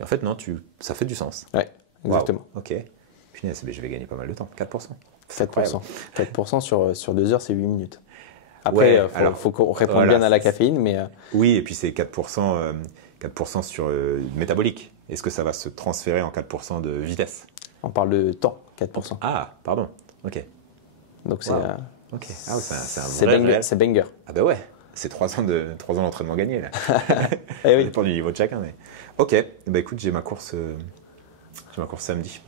Et en fait, non, ça fait du sens. Ouais, exactement. Wow, ok. Punaise, je vais gagner pas mal de temps. 4%. 4%. 4% sur 2 heures, c'est 8 minutes. Après, Ouais, faut qu'on réponde voilà, bien à la caféine, mais oui, et puis c'est 4%, 4% sur métabolique. Est-ce que ça va se transférer en 4% de vitesse? on parle de temps, 4%. Ah, pardon. Ok. Donc Wow. Ok. Ah oui, c'est un c'est vrai banger, réel. c'est banger. Ah bah ouais, c'est 3 ans d'entraînement gagné là. Eh Ça oui. dépend du niveau de chacun. Mais... Ok, bah écoute, j'ai ma course samedi.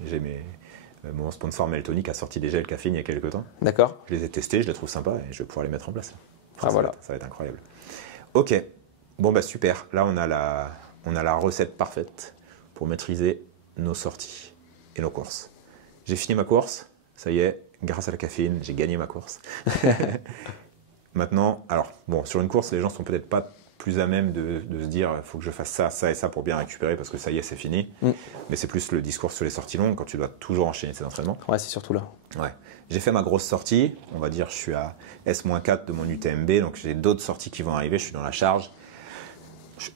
Mon sponsor Meltonic a sorti des gels caféine il y a quelques temps. D'accord. Je les ai testés, je les trouve sympas et je vais pouvoir les mettre en place. Ah, voilà. Ça va être incroyable. Ok, bon bah super. Là on a la recette parfaite pour maîtriser nos sorties et nos courses. J'ai fini ma course, ça y est, grâce à la caféine, j'ai gagné ma course. Maintenant, alors bon, sur une course, les gens sont peut-être pas plus à même de se dire il faut que je fasse ça, ça et ça pour bien récupérer parce que ça y est, c'est fini. Mais c'est plus le discours sur les sorties longues quand tu dois toujours enchaîner tes entraînements. Ouais, c'est surtout là. Ouais. J'ai fait ma grosse sortie, on va dire je suis à S-4 de mon UTMB, donc j'ai d'autres sorties qui vont arriver, je suis dans la charge.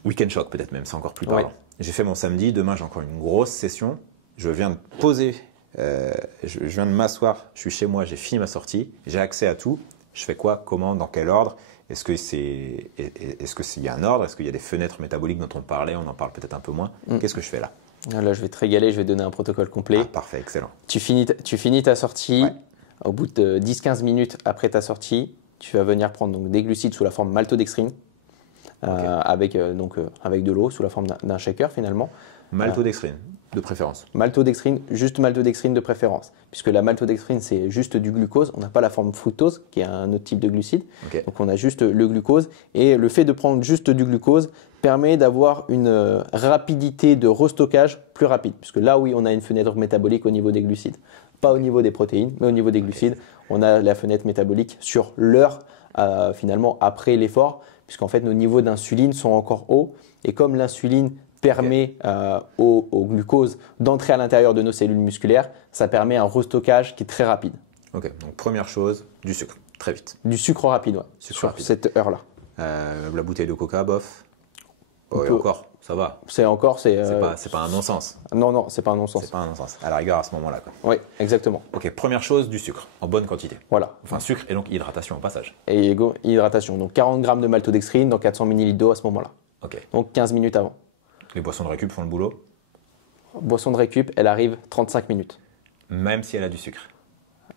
Weekend shock peut-être même, c'est encore plus parlant. Ouais. J'ai fait mon samedi, demain j'ai encore une grosse session. Je viens de poser, je viens de m'asseoir, je suis chez moi, j'ai fini ma sortie, j'ai accès à tout. Je fais quoi, comment, dans quel ordre? Est-ce qu'il y a un ordre? Est-ce qu'il y a des fenêtres métaboliques dont on parlait? On en parle peut-être un peu moins. Qu'est-ce que je fais là? Là, je vais te régaler, je vais donner un protocole complet. Ah, parfait, excellent. Tu finis ta sortie. Ouais. Au bout de 10-15 minutes après ta sortie, tu vas venir prendre donc des glucides sous la forme maltodextrine, avec de l'eau sous la forme d'un shaker finalement. Maltodextrine, de préférence. Maltodextrine, juste maltodextrine de préférence, puisque la maltodextrine c'est juste du glucose, on n'a pas la forme fructose qui est un autre type de glucide, Okay. donc on a juste le glucose, et le fait de prendre juste du glucose permet d'avoir une rapidité de restockage plus rapide, puisque là oui on a une fenêtre métabolique au niveau des glucides, pas au niveau des protéines, mais au niveau des glucides, on a la fenêtre métabolique sur l'heure finalement après l'effort, puisqu'en fait nos niveaux d'insuline sont encore hauts, et comme l'insuline permet au glucose d'entrer à l'intérieur de nos cellules musculaires, ça permet un restockage qui est très rapide. Ok, donc première chose, du sucre, très vite. Du sucre rapide, ouais, sur rapide. cette heure-là. La bouteille de coca, bof. Oh, et encore, ça va. C'est C'est pas un non-sens. Non, c'est pas un non-sens. C'est pas un non-sens. À la rigueur, à ce moment-là, quoi. Oui, exactement. Ok, première chose, du sucre, en bonne quantité. Voilà. Enfin, sucre et donc hydratation au passage. Et hydratation. Donc 40 grammes de maltodextrine dans 400 ml d'eau à ce moment-là. Ok. Donc 15 minutes avant. Les boissons de récup font le boulot, Boisson de récup, elle arrive 35 minutes. même si elle a du sucre.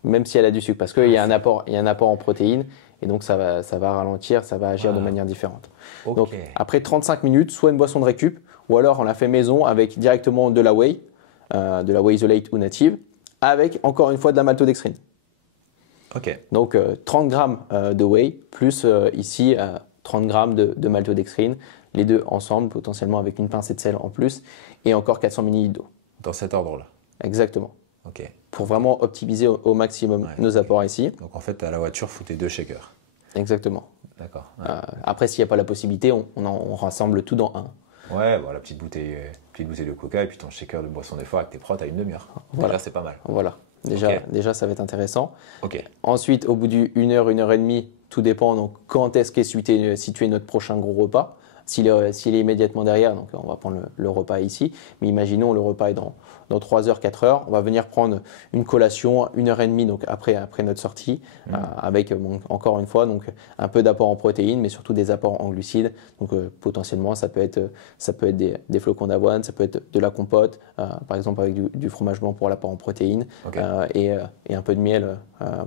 Même si elle a du sucre, parce qu'il y a un apport en protéines, et donc ça va ralentir, ça va agir de manière différente. Ok. Donc après 35 minutes, soit une boisson de récup, ou alors on la fait maison avec directement de la whey isolate ou native, avec encore une fois de la maltodextrine. Ok. Donc 30 grammes de whey, plus ici 30 grammes de maltodextrine, les deux ensemble, potentiellement avec une pincée de sel en plus, et encore 400 ml d'eau. Dans cet ordre-là. Exactement. Ok. Pour vraiment optimiser au maximum nos apports ici. Donc en fait, à la voiture, foutez 2 shakers. Exactement. D'accord. Après, s'il n'y a pas la possibilité, on rassemble tout dans un. Ouais, bon, la petite bouteille de coca et puis ton shaker de boisson d'effort avec tes protes à une demi-heure. Voilà. Déjà, c'est pas mal. Voilà. Déjà, ça va être intéressant. Ok. Ensuite, au bout d'une heure, 1h30, tout dépend donc quand est-ce qu'est situé notre prochain gros repas. S'il est immédiatement derrière, donc on va prendre le repas ici, mais imaginons le repas est dans 3 heures, 4 heures, on va venir prendre une collation 1h30 donc après notre sortie, avec encore une fois donc un peu d'apport en protéines, mais surtout des apports en glucides. Donc potentiellement ça peut être des flocons d'avoine, ça peut être de la compote, par exemple avec du fromage blanc pour l'apport en protéines, et un peu de miel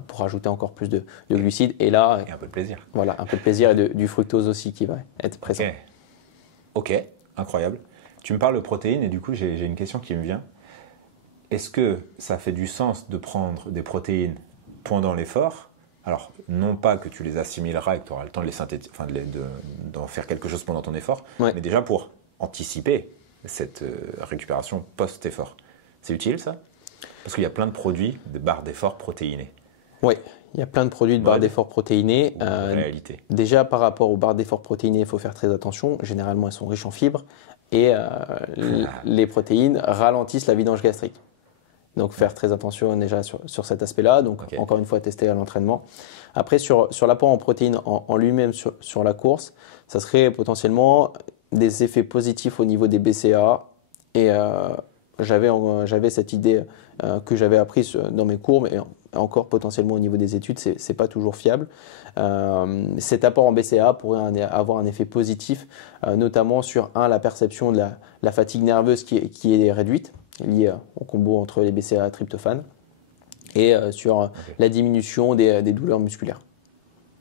pour ajouter encore plus de glucides. Et là, Et un peu de plaisir. voilà, un peu de plaisir et du fructose aussi qui va être présent. Ok, incroyable. Tu me parles de protéines et du coup j'ai une question qui me vient. Est-ce que ça fait du sens de prendre des protéines pendant l'effort? Alors, non pas que tu les assimileras et que tu auras le temps de les synthétiser, enfin d'en faire quelque chose pendant ton effort, mais déjà pour anticiper cette récupération post-effort. C'est utile ça? Parce qu'il y a plein de produits de barres d'effort protéinées. Oui, il y a plein de produits de barres d'effort protéinées. En réalité. Déjà, par rapport aux barres d'effort protéinées, il faut faire très attention. Généralement, elles sont riches en fibres et les protéines ralentissent la vidange gastrique. Donc, faire très attention déjà sur cet aspect-là. Donc, encore une fois, tester à l'entraînement. Après, sur l'apport en protéines en lui-même sur la course, ça serait potentiellement des effets positifs au niveau des BCA et j'avais cette idée que j'avais apprise dans mes cours, mais encore potentiellement au niveau des études, c'est pas toujours fiable. Cet apport en BCAA pourrait avoir un effet positif, notamment sur la perception de la fatigue nerveuse qui est réduite, liée au combo entre les BCAA et tryptophane, et sur la diminution des douleurs musculaires.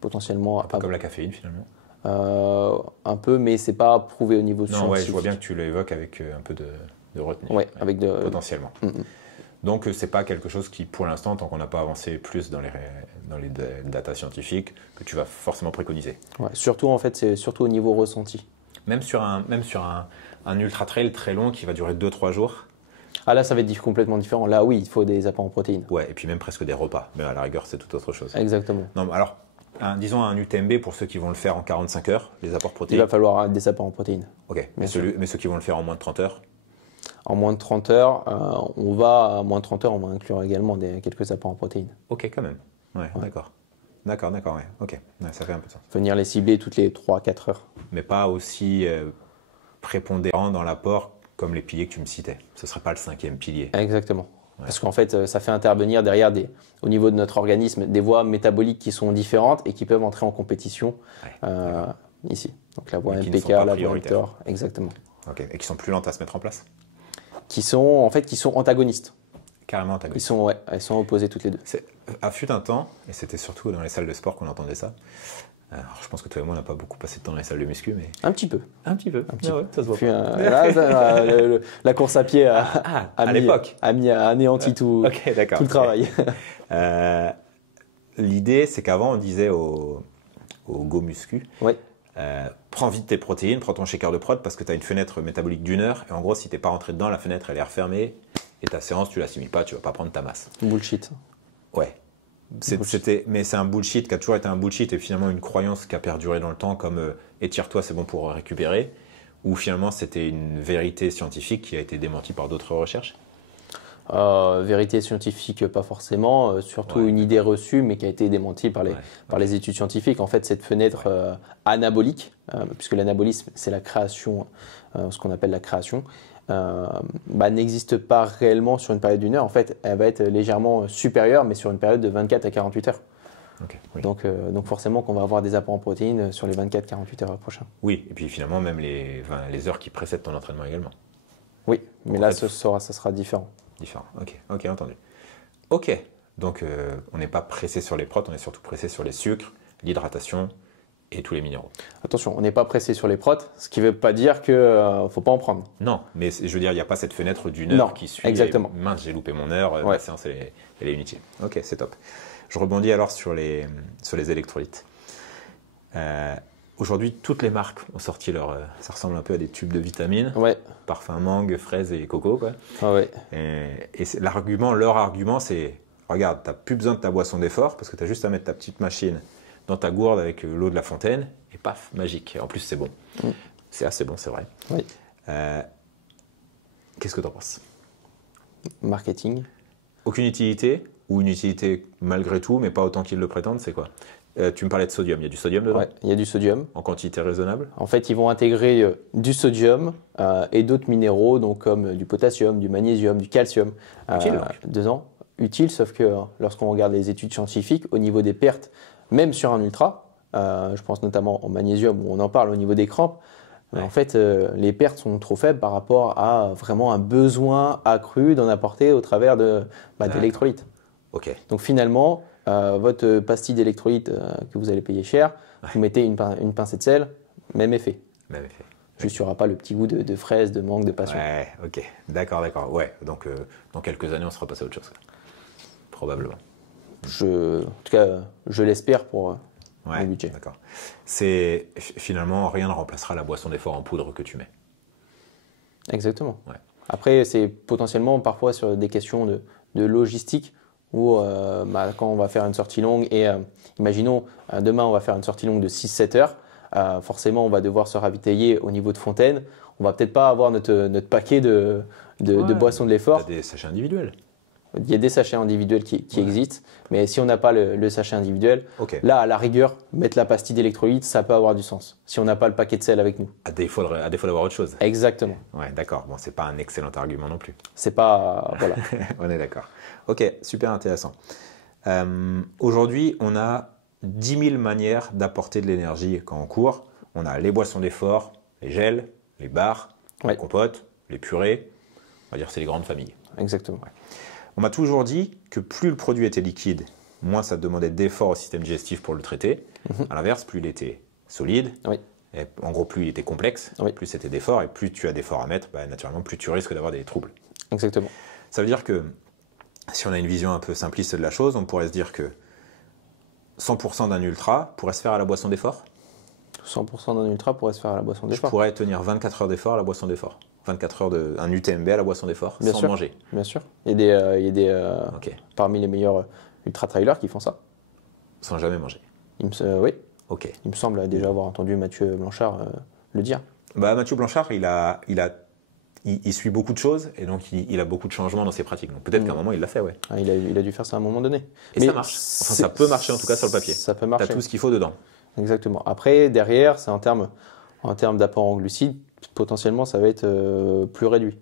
Potentiellement. Un peu comme la caféine finalement. Un peu, mais c'est pas prouvé au niveau scientifique. Non, ouais, je vois bien que tu l'évoques avec un peu de retenue. Ouais, avec potentiellement. Donc, c'est pas quelque chose qui, pour l'instant, tant qu'on n'a pas avancé plus dans les data scientifiques, que tu vas forcément préconiser. Ouais, surtout, en fait, c'est surtout au niveau ressenti. Même sur un ultra trail très long qui va durer 2-3 jours. Ah là, ça va être complètement différent. Là, oui, il faut des apports en protéines. Ouais, et puis même presque des repas. Mais à la rigueur, c'est tout autre chose. Exactement. Non, alors, disons un UTMB pour ceux qui vont le faire en 45 heures, les apports protéines. Il va falloir des apports en protéines. Ok, mais ceux qui vont le faire en moins de 30 heures. En moins de 30 heures, on va inclure également quelques apports en protéines. Ok, quand même. Ouais. D'accord, ouais. Ok, ouais, ça fait un peu de sens. Venir les cibler toutes les 3-4 heures. Mais pas aussi prépondérant dans l'apport comme les piliers que tu me citais. Ce ne serait pas le 5e pilier. Exactement. Ouais. Parce qu'en fait, ça fait intervenir derrière, au niveau de notre organisme, des voies métaboliques qui sont différentes et qui peuvent entrer en compétition ici. Donc la voie MPK, la voie mTOR, exactement. Ok, et qui sont plus lentes à se mettre en place ? Qui sont antagonistes. Carrément antagonistes. Elles sont opposées toutes les deux. Fut un temps, et c'était surtout dans les salles de sport qu'on entendait ça. Alors, je pense que toi et moi, on n'a pas beaucoup passé de temps dans les salles de muscu, mais... Un petit peu. Ouais, ça se voit. Puis, la course à pied à l'époque a anéanti tout le travail. L'idée, c'est qu'avant, on disait au go muscu, prends vite tes protéines, prends ton shaker de prod parce que tu as une fenêtre métabolique d'1 heure. Et en gros, si tu n'es pas rentré dedans, la fenêtre, elle est refermée. Et ta séance, tu l'assimiles pas, tu vas pas prendre ta masse. Bullshit. Ouais. Mais c'est un bullshit qui a toujours été un bullshit et finalement une croyance qui a perduré dans le temps comme étire-toi, c'est bon pour récupérer. Ou finalement, c'était une vérité scientifique qui a été démentie par d'autres recherches. Vérité scientifique, pas forcément, surtout une idée reçue, mais qui a été démentie par les études scientifiques. En fait, cette fenêtre anabolique, puisque l'anabolisme, c'est la création, ce qu'on appelle la création, n'existe pas réellement sur une période d'1 heure. En fait, elle va être légèrement supérieure, mais sur une période de 24 à 48 heures. Okay, oui. Donc forcément qu'on va avoir des apports en protéines sur les 24-48 heures prochains. Oui, et puis finalement, même les heures qui précèdent ton entraînement également. Oui, mais donc, là, ça sera différent. Différent, ok, entendu. Ok, donc on n'est pas pressé sur les protes, on est surtout pressé sur les sucres, l'hydratation et tous les minéraux. Attention, on n'est pas pressé sur les protes, ce qui ne veut pas dire qu'il ne faut pas en prendre. Non, mais je veux dire, il n'y a pas cette fenêtre d'1 heure qui suit. Exactement. Mince, j'ai loupé mon heure, ma séance elle est inutile. Ok, c'est top. Je rebondis alors sur les électrolytes. Aujourd'hui, toutes les marques ont sorti ça ressemble un peu à des tubes de vitamines. Ouais. Parfum mangue, fraise et coco, quoi. Ah ouais. Et leur argument, c'est regarde, tu n'as plus besoin de ta boisson d'effort parce que tu as juste à mettre ta petite machine dans ta gourde avec l'eau de la fontaine et paf, magique. En plus, c'est bon. C'est assez bon, c'est vrai. Oui. Qu'est-ce que tu en penses ? Marketing. Aucune utilité ou une utilité malgré tout, mais pas autant qu'ils le prétendent, c'est quoi ? Tu me parlais de sodium, il y a du sodium dedans ? Oui, il y a du sodium. En quantité raisonnable ? En fait, ils vont intégrer du sodium et d'autres minéraux, donc comme du potassium, du magnésium, du calcium. Utile dedans. Utile, sauf que lorsqu'on regarde les études scientifiques, au niveau des pertes, même sur un ultra, je pense notamment au magnésium, où on en parle au niveau des crampes, en fait, les pertes sont trop faibles par rapport à vraiment un besoin accru d'en apporter au travers d'électrolytes. Okay. Donc finalement, votre pastille d'électrolytes que vous allez payer cher, vous mettez une pincée de sel, même effet. Même effet. Juste, il n'y aura pas le petit goût de fraise, de mangue, de passion. Ouais, ok. D'accord. Ouais, donc dans quelques années, on sera passé à autre chose. Probablement. En tout cas, je l'espère pour le budget. D'accord. Finalement, rien ne remplacera la boisson d'effort en poudre que tu mets. Exactement. Ouais. Après, c'est potentiellement parfois sur des questions de logistique où quand on va faire une sortie longue et imaginons demain on va faire une sortie longue de 6-7 heures, forcément on va devoir se ravitailler au niveau de fontaine. On va peut-être pas avoir notre paquet de boissons de l'effort. Tu as des sachets individuels. Il y a des sachets individuels qui existent, mais si on n'a pas le sachet individuel, là, à la rigueur, mettre la pastille d'électrolyte, ça peut avoir du sens. Si on n'a pas le paquet de sel avec nous. À défaut d'avoir autre chose. Exactement. Ouais, d'accord. Bon, c'est pas un excellent argument non plus. C'est pas. Voilà. On est d'accord. Ok, super intéressant. Aujourd'hui, on a 10 000 manières d'apporter de l'énergie quand on court. On a les boissons d'effort, les gels, les bars, les compotes, les purées. On va dire que c'est les grandes familles. Exactement. Ouais. On m'a toujours dit que plus le produit était liquide, moins ça demandait d'effort au système digestif pour le traiter. À l'inverse, plus il était solide, et en gros plus il était complexe, plus c'était d'effort, et plus tu as d'efforts à mettre, naturellement plus tu risques d'avoir des troubles. Exactement. Ça veut dire que si on a une vision un peu simpliste de la chose, on pourrait se dire que 100% d'un ultra pourrait se faire à la boisson d'effort. 100% d'un ultra pourrait se faire à la boisson d'effort. Je pourrais tenir 24 heures d'effort à la boisson d'effort. 24 heures d'un UTMB à la boisson d'effort sans manger. Bien sûr. Il y a des parmi les meilleurs ultra-trailers qui font ça. Sans jamais manger. Oui. Ok. Il me semble déjà avoir entendu Mathieu Blanchard le dire. Mathieu Blanchard, il suit beaucoup de choses et donc il a beaucoup de changements dans ses pratiques. Donc peut-être qu'à un moment, il l'a fait, il a dû faire ça à un moment donné. Et ça marche. Enfin, ça peut marcher en tout cas sur le papier. Ça peut marcher. Tu as tout ce qu'il faut dedans. Exactement. Après, derrière, c'est en termes d'apport en glucides, potentiellement, ça va être plus réduit.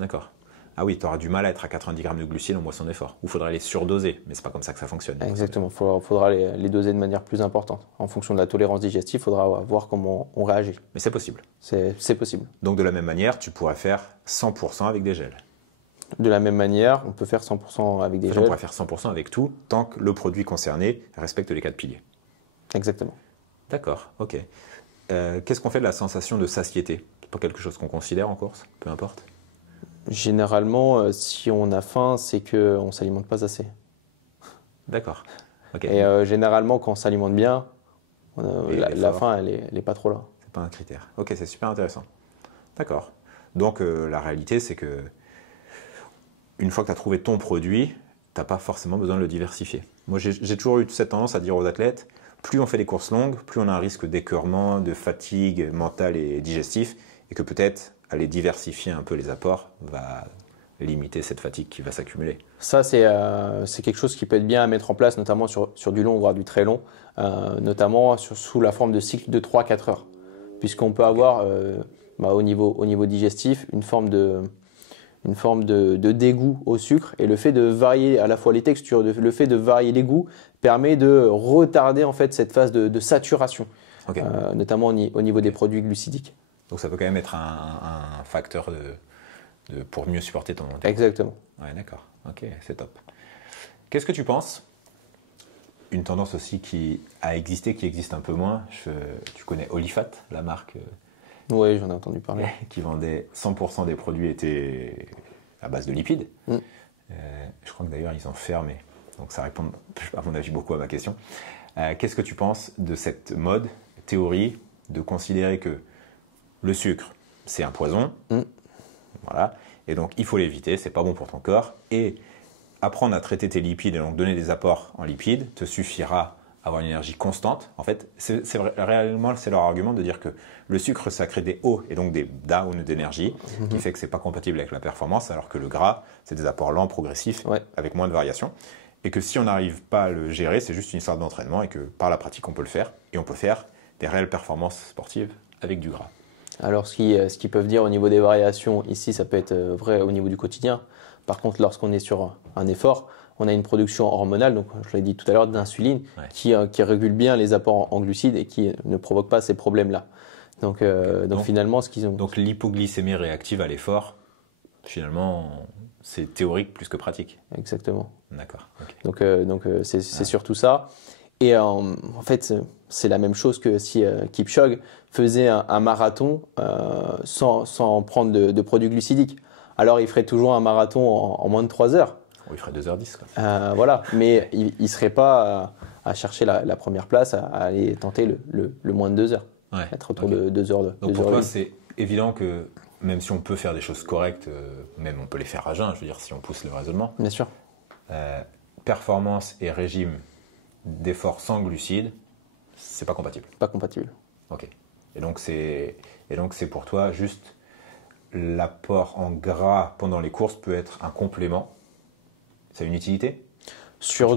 D'accord. Ah oui, tu auras du mal à être à 90 grammes de glucides en boisson d'effort. Ou il faudra les surdoser, mais c'est pas comme ça que ça fonctionne. Exactement. Il faudra les doser de manière plus importante. En fonction de la tolérance digestive, il faudra voir comment on réagit. Mais c'est possible. C'est possible. Donc de la même manière, tu pourrais faire 100% avec des gels. De la même manière, on peut faire 100% avec des gels. On pourrait faire 100% avec tout, tant que le produit concerné respecte les 4 piliers. Exactement. D'accord, ok. Qu'est-ce qu'on fait de la sensation de satiété? C'est pas quelque chose qu'on considère en course, peu importe. Généralement, si on a faim, c'est qu'on ne s'alimente pas assez. D'accord. Okay. Et généralement, quand on s'alimente bien, la faim, elle n'est pas trop là. C'est pas un critère. Ok, c'est super intéressant. D'accord. Donc, la réalité, c'est que une fois que tu as trouvé ton produit, tu n'as pas forcément besoin de le diversifier. Moi, j'ai toujours eu cette tendance à dire aux athlètes, plus on fait des courses longues, plus on a un risque d'écœurement, de fatigue mentale et digestif, et que peut-être aller diversifier un peu les apports va limiter cette fatigue qui va s'accumuler. Ça, c'est quelque chose qui peut être bien à mettre en place, notamment sur du long, voire du très long, notamment sous la forme de cycle de 3-4 heures. Puisqu'on peut avoir, au niveau digestif, une forme de dégoût au sucre, et le fait de varier à la fois les textures, le fait de varier les goûts permet de retarder en fait cette phase de saturation, notamment au niveau des produits glucidiques. Donc ça peut quand même être un facteur pour mieux supporter ton... Exactement. Ouais, d'accord. Ok, c'est top. Qu'est-ce que tu penses? Une tendance aussi qui a existé, qui existe un peu moins. Tu connais Olifat, la marque? Oui, j'en ai entendu parler. Qui vendait 100% des produits étaient à base de lipides. Je crois que d'ailleurs ils ont fermé. Donc ça répond à mon avis beaucoup à ma question. Qu'est-ce que tu penses de cette mode, théorie, de considérer que le sucre, c'est un poison, voilà, et donc il faut l'éviter, c'est pas bon pour ton corps, et apprendre à traiter tes lipides et donc donner des apports en lipides te suffira à avoir une énergie constante. En fait, réellement, c'est leur argument de dire que le sucre, ça crée des hauts et donc des downs d'énergie, qui fait que c'est pas compatible avec la performance, alors que le gras, c'est des apports lents, progressifs, avec moins de variations, et que si on n'arrive pas à le gérer, c'est juste une histoire d'entraînement, et que par la pratique, on peut le faire, et on peut faire des réelles performances sportives avec du gras. Alors, ce qu'ils peuvent dire au niveau des variations, ici, ça peut être vrai au niveau du quotidien. Par contre, lorsqu'on est sur un effort, on a une production hormonale, donc je l'ai dit tout à l'heure, d'insuline, qui régule bien les apports en glucides et qui ne provoque pas ces problèmes-là. Donc finalement, ce qu'ils ont... Donc l'hypoglycémie réactive à l'effort, finalement, c'est théorique plus que pratique. Exactement. D'accord. Okay. Donc c'est surtout ça. Et en fait, c'est la même chose que si Kipchoge faisait un marathon sans prendre de produits glucidiques. Alors, il ferait toujours un marathon en moins de 3 heures. Il ferait 2h10. Voilà, mais il ne serait pas à chercher la première place, à aller tenter le moins de 2 heures. Être autour de 2 heures. Donc pour toi, c'est évident que même si on peut faire des choses correctes, même on peut les faire à jeun, je veux dire, si on pousse le raisonnement. Bien sûr. Performance et régime d'effort sans glucides, c'est pas compatible. Pas compatible. Ok. Et donc c'est pour toi juste l'apport en gras pendant les courses peut être un complément Ça a une utilité? Sur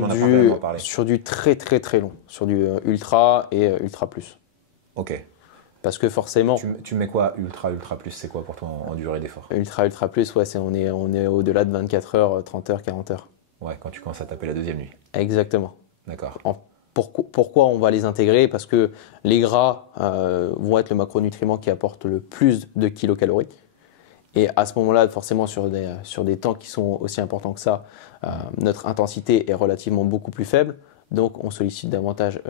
du très très très long, sur du ultra et ultra plus. Ok. Parce que forcément. Tu mets quoi ultra plus? C'est quoi pour toi en durée d'effort? Ultra plus, ouais, on est au-delà de 24 heures, 30 heures, 40 heures. Ouais, quand tu commences à taper la deuxième nuit. Exactement. D'accord. Pourquoi on va les intégrer? Parce que les gras vont être le macronutriment qui apporte le plus de kilocalories. Et à ce moment-là, forcément, sur des temps qui sont aussi importants que ça, notre intensité est relativement beaucoup plus faible. Donc, on sollicite davantage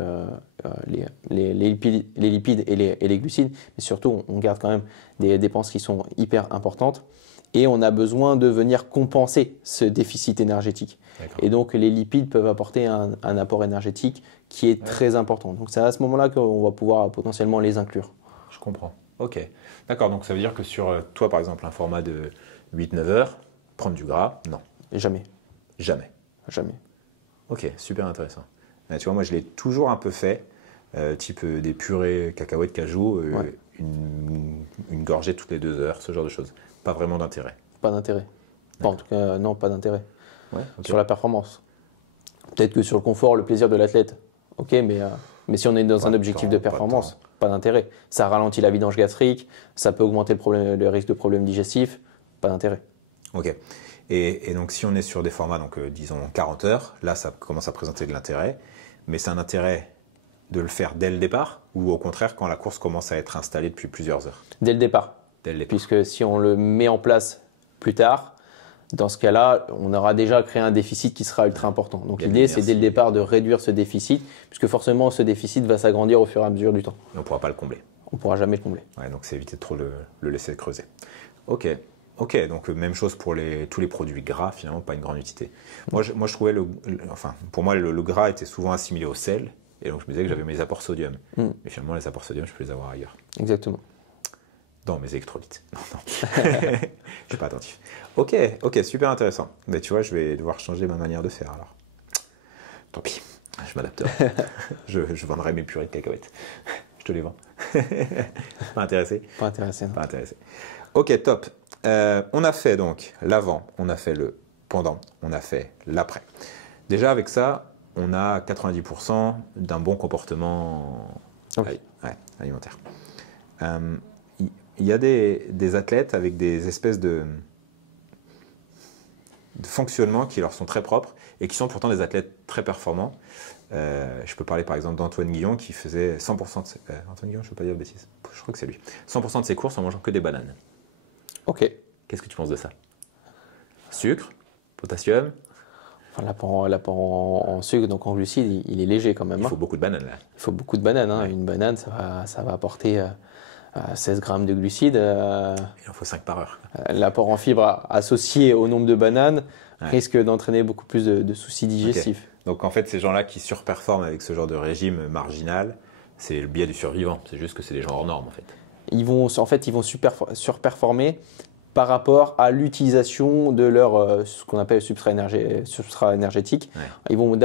les lipides et les glucides. Mais surtout, on garde quand même des dépenses qui sont hyper importantes. Et on a besoin de venir compenser ce déficit énergétique. Et donc, les lipides peuvent apporter un apport énergétique qui est très important. Donc, c'est à ce moment-là qu'on va pouvoir potentiellement les inclure. Je comprends. Ok. D'accord, donc ça veut dire que sur toi, par exemple, un format de 8-9 heures, prendre du gras, non. Jamais. Jamais. Jamais. Ok, super intéressant. Tu vois, moi, je l'ai toujours un peu fait, type des purées cacahuètes, cajou, une gorgée toutes les 2 heures, ce genre de choses. Pas vraiment d'intérêt. Pas d'intérêt. Enfin, en tout cas, non, pas d'intérêt. Ouais, okay. Sur la performance. Peut-être que sur le confort, le plaisir de l'athlète, ok, mais si on est dans un objectif de performance, pas d'intérêt. Ça ralentit la vidange gastrique, ça peut augmenter le risque de problèmes digestifs, pas d'intérêt. Ok. Et donc, si on est sur des formats, donc disons 40 heures, là, ça commence à présenter de l'intérêt. Mais c'est un intérêt de le faire dès le départ ou au contraire quand la course commence à être installée depuis plusieurs heures? Dès le départ. Dès le départ. Puisque si on le met en place plus tard, dans ce cas-là, on aura déjà créé un déficit qui sera ultra important. Donc l'idée, c'est dès le départ de réduire ce déficit, puisque forcément, ce déficit va s'agrandir au fur et à mesure du temps. Et on ne pourra pas le combler. On ne pourra jamais le combler. Ouais, donc c'est éviter de trop le laisser creuser. Ok, donc même chose pour tous les produits gras, finalement, pas une grande utilité. Moi, je trouvais, pour moi, le gras était souvent assimilé au sel, et donc je me disais que j'avais mes apports sodium. Mais finalement, les apports sodium, je peux les avoir ailleurs. Exactement. Dans mes électrolytes. Non. Je suis pas attentif. Ok, super intéressant. Mais tu vois, je vais devoir changer ma manière de faire alors. Tant pis, je m'adapterai. je vendrai mes purées de cacahuètes. Je te les vends. Pas intéressé? Pas intéressé. Non. Pas intéressé. Ok, top. On a fait donc l'avant, on a fait le pendant, on a fait l'après. Déjà avec ça, on a 90% d'un bon comportement alimentaire. Il y a des athlètes avec des espèces de fonctionnements qui leur sont très propres et qui sont pourtant des athlètes très performants. Je peux parler par exemple d'Antoine Guillon qui faisait 100% de Antoine Guillon, je ne veux pas dire de bêtises, je crois que c'est lui. 100% de ses courses en mangeant que des bananes. Ok. Qu'est-ce que tu penses de ça? Sucre, potassium. Enfin, l'apport en sucre, donc en glucides, il est léger quand même. Il faut beaucoup de bananes là. Il faut beaucoup de bananes. Ouais. Une banane, ça va apporter 16 grammes de glucides. Il en faut 5 par heure. L'apport en fibres associé au nombre de bananes risque d'entraîner beaucoup plus de soucis digestifs. Okay. Donc en fait, ces gens-là qui surperforment avec ce genre de régime marginal, c'est le biais du survivant. C'est juste que c'est des gens hors normes en fait. Ils vont surperformer par rapport à l'utilisation de leur ce qu'on appelle substrat énergétique. Ouais. Ils vont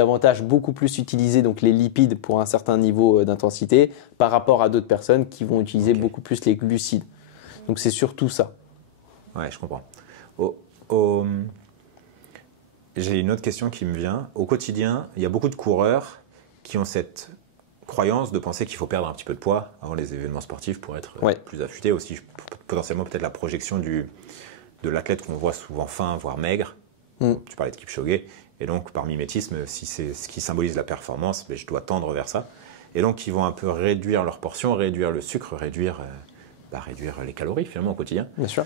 beaucoup plus utiliser donc les lipides pour un certain niveau d'intensité par rapport à d'autres personnes qui vont utiliser beaucoup plus les glucides. Donc c'est surtout ça. Ouais, je comprends. J'ai une autre question qui me vient. Au quotidien, il y a beaucoup de coureurs qui ont cette croyance de penser qu'il faut perdre un petit peu de poids avant les événements sportifs pour être plus affûté. Aussi, potentiellement, peut-être la projection de l'athlète qu'on voit souvent fin, voire maigre. Tu parlais de Kipchoge. Et donc, par mimétisme, si c'est ce qui symbolise la performance, je dois tendre vers ça. Et donc, ils vont un peu réduire leur portion, réduire le sucre, réduire les calories finalement au quotidien. Bien sûr.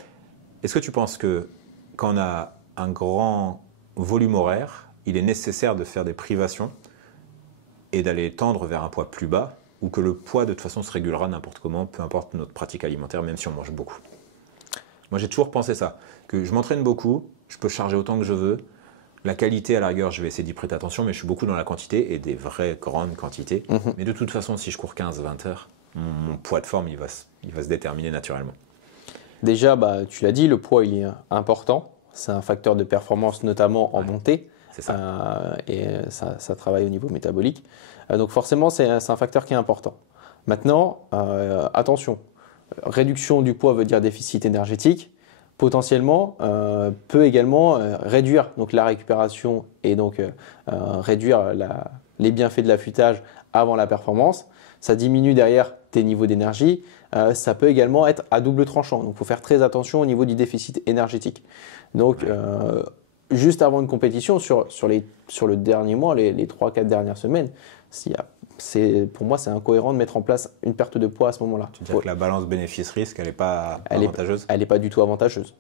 Est-ce que tu penses que quand on a un grand volume horaire, il est nécessaire de faire des privations et d'aller tendre vers un poids plus bas, ou que le poids de toute façon se régulera n'importe comment, peu importe notre pratique alimentaire, même si on mange beaucoup? Moi j'ai toujours pensé ça, que je m'entraîne beaucoup, je peux charger autant que je veux, la qualité à la rigueur je vais essayer d'y prêter attention, mais je suis beaucoup dans la quantité et des vraies grandes quantités. Mais de toute façon si je cours 15-20 heures, mon poids de forme il va se déterminer naturellement. Déjà, tu l'as dit, le poids il est important, c'est un facteur de performance notamment en montée. C'est ça. Et ça travaille au niveau métabolique. Donc forcément, c'est un facteur qui est important. Maintenant, attention, réduction du poids veut dire déficit énergétique. potentiellement peut également réduire donc, la récupération et donc réduire les bienfaits de l'affûtage avant la performance. Ça diminue derrière tes niveaux d'énergie. Ça peut également être à double tranchant. Donc, il faut faire très attention au niveau du déficit énergétique. Donc, juste avant une compétition, sur le dernier mois, les 3-4 dernières semaines, pour moi, c'est incohérent de mettre en place une perte de poids à ce moment-là. Tu veux dire que la balance bénéfice-risque, elle n'est pas avantageuse? Elle n'est pas du tout avantageuse.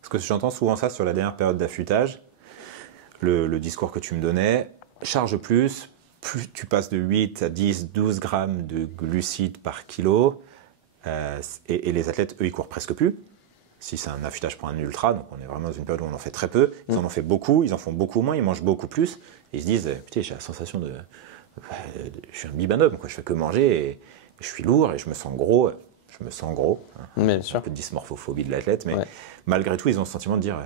Parce que j'entends souvent ça sur la dernière période d'affûtage, le discours que tu me donnais, charge plus tu passes de 8 à 10, 12 grammes de glucides par kilo, et les athlètes, eux, ils courent presque plus. Si c'est un affûtage pour un ultra, donc on est vraiment dans une période où on en fait très peu, ils en ont fait beaucoup, ils en font beaucoup moins, ils mangent beaucoup plus, et ils se disent, putain, j'ai la sensation je suis un bibanhomme, quoi. Je fais que manger, et je suis lourd, et je me sens gros. Bien sûr. Un peu de dysmorphophobie de l'athlète, mais malgré tout, ils ont le sentiment de dire,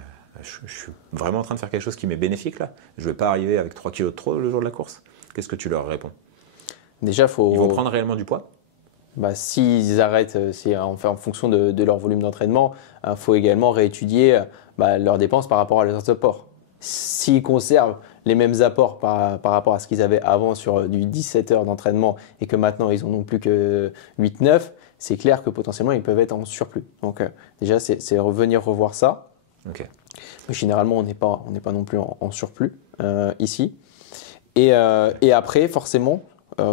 je suis vraiment en train de faire quelque chose qui m'est bénéfique, là. Je ne vais pas arriver avec 3 kilos de trop le jour de la course. Qu'est-ce que tu leur réponds? Déjà, Ils vont prendre réellement du poids? S'ils arrêtent, en fonction de leur volume d'entraînement, il faut également réétudier leurs dépenses par rapport à leurs apports. S'ils conservent les mêmes apports par rapport à ce qu'ils avaient avant sur du 17 heures d'entraînement et que maintenant ils n'en ont plus que 8-9, c'est clair que potentiellement ils peuvent être en surplus. Donc déjà, c'est revenir revoir ça. Okay. Mais généralement, on n'est pas non plus en surplus ici. Et après, forcément,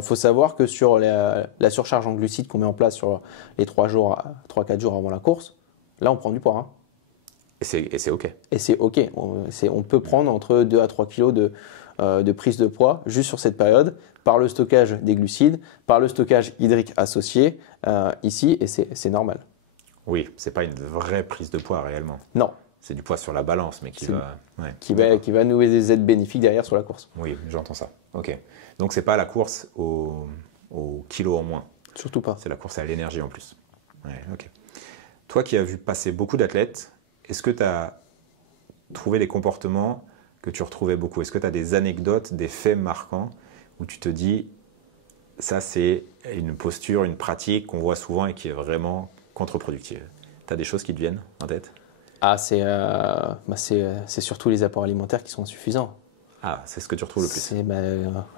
faut savoir que sur la surcharge en glucides qu'on met en place sur les 3-4 jours avant la course, là, on prend du poids. Hein. Et c'est OK. Et c'est OK. On peut prendre entre 2 à 3 kilos de prise de poids juste sur cette période par le stockage des glucides, par le stockage hydrique associé ici, et c'est normal. Oui, c'est pas une vraie prise de poids réellement. Non. C'est du poids sur la balance, mais qui va nous aider bénéfique derrière sur la course. Oui, j'entends ça. OK. Donc, c'est pas la course au kilo en moins. Surtout pas. C'est la course à l'énergie en plus. Ouais, OK. Toi qui as vu passer beaucoup d'athlètes, est-ce que tu as trouvé des comportements que tu retrouvais beaucoup? Est-ce que tu as des anecdotes, des faits marquants où tu te dis, ça c'est une posture, une pratique qu'on voit souvent et qui est vraiment contre-productive? Tu as des choses qui te viennent en tête? C'est surtout les apports alimentaires qui sont insuffisants. Ah, c'est ce que tu retrouves le plus.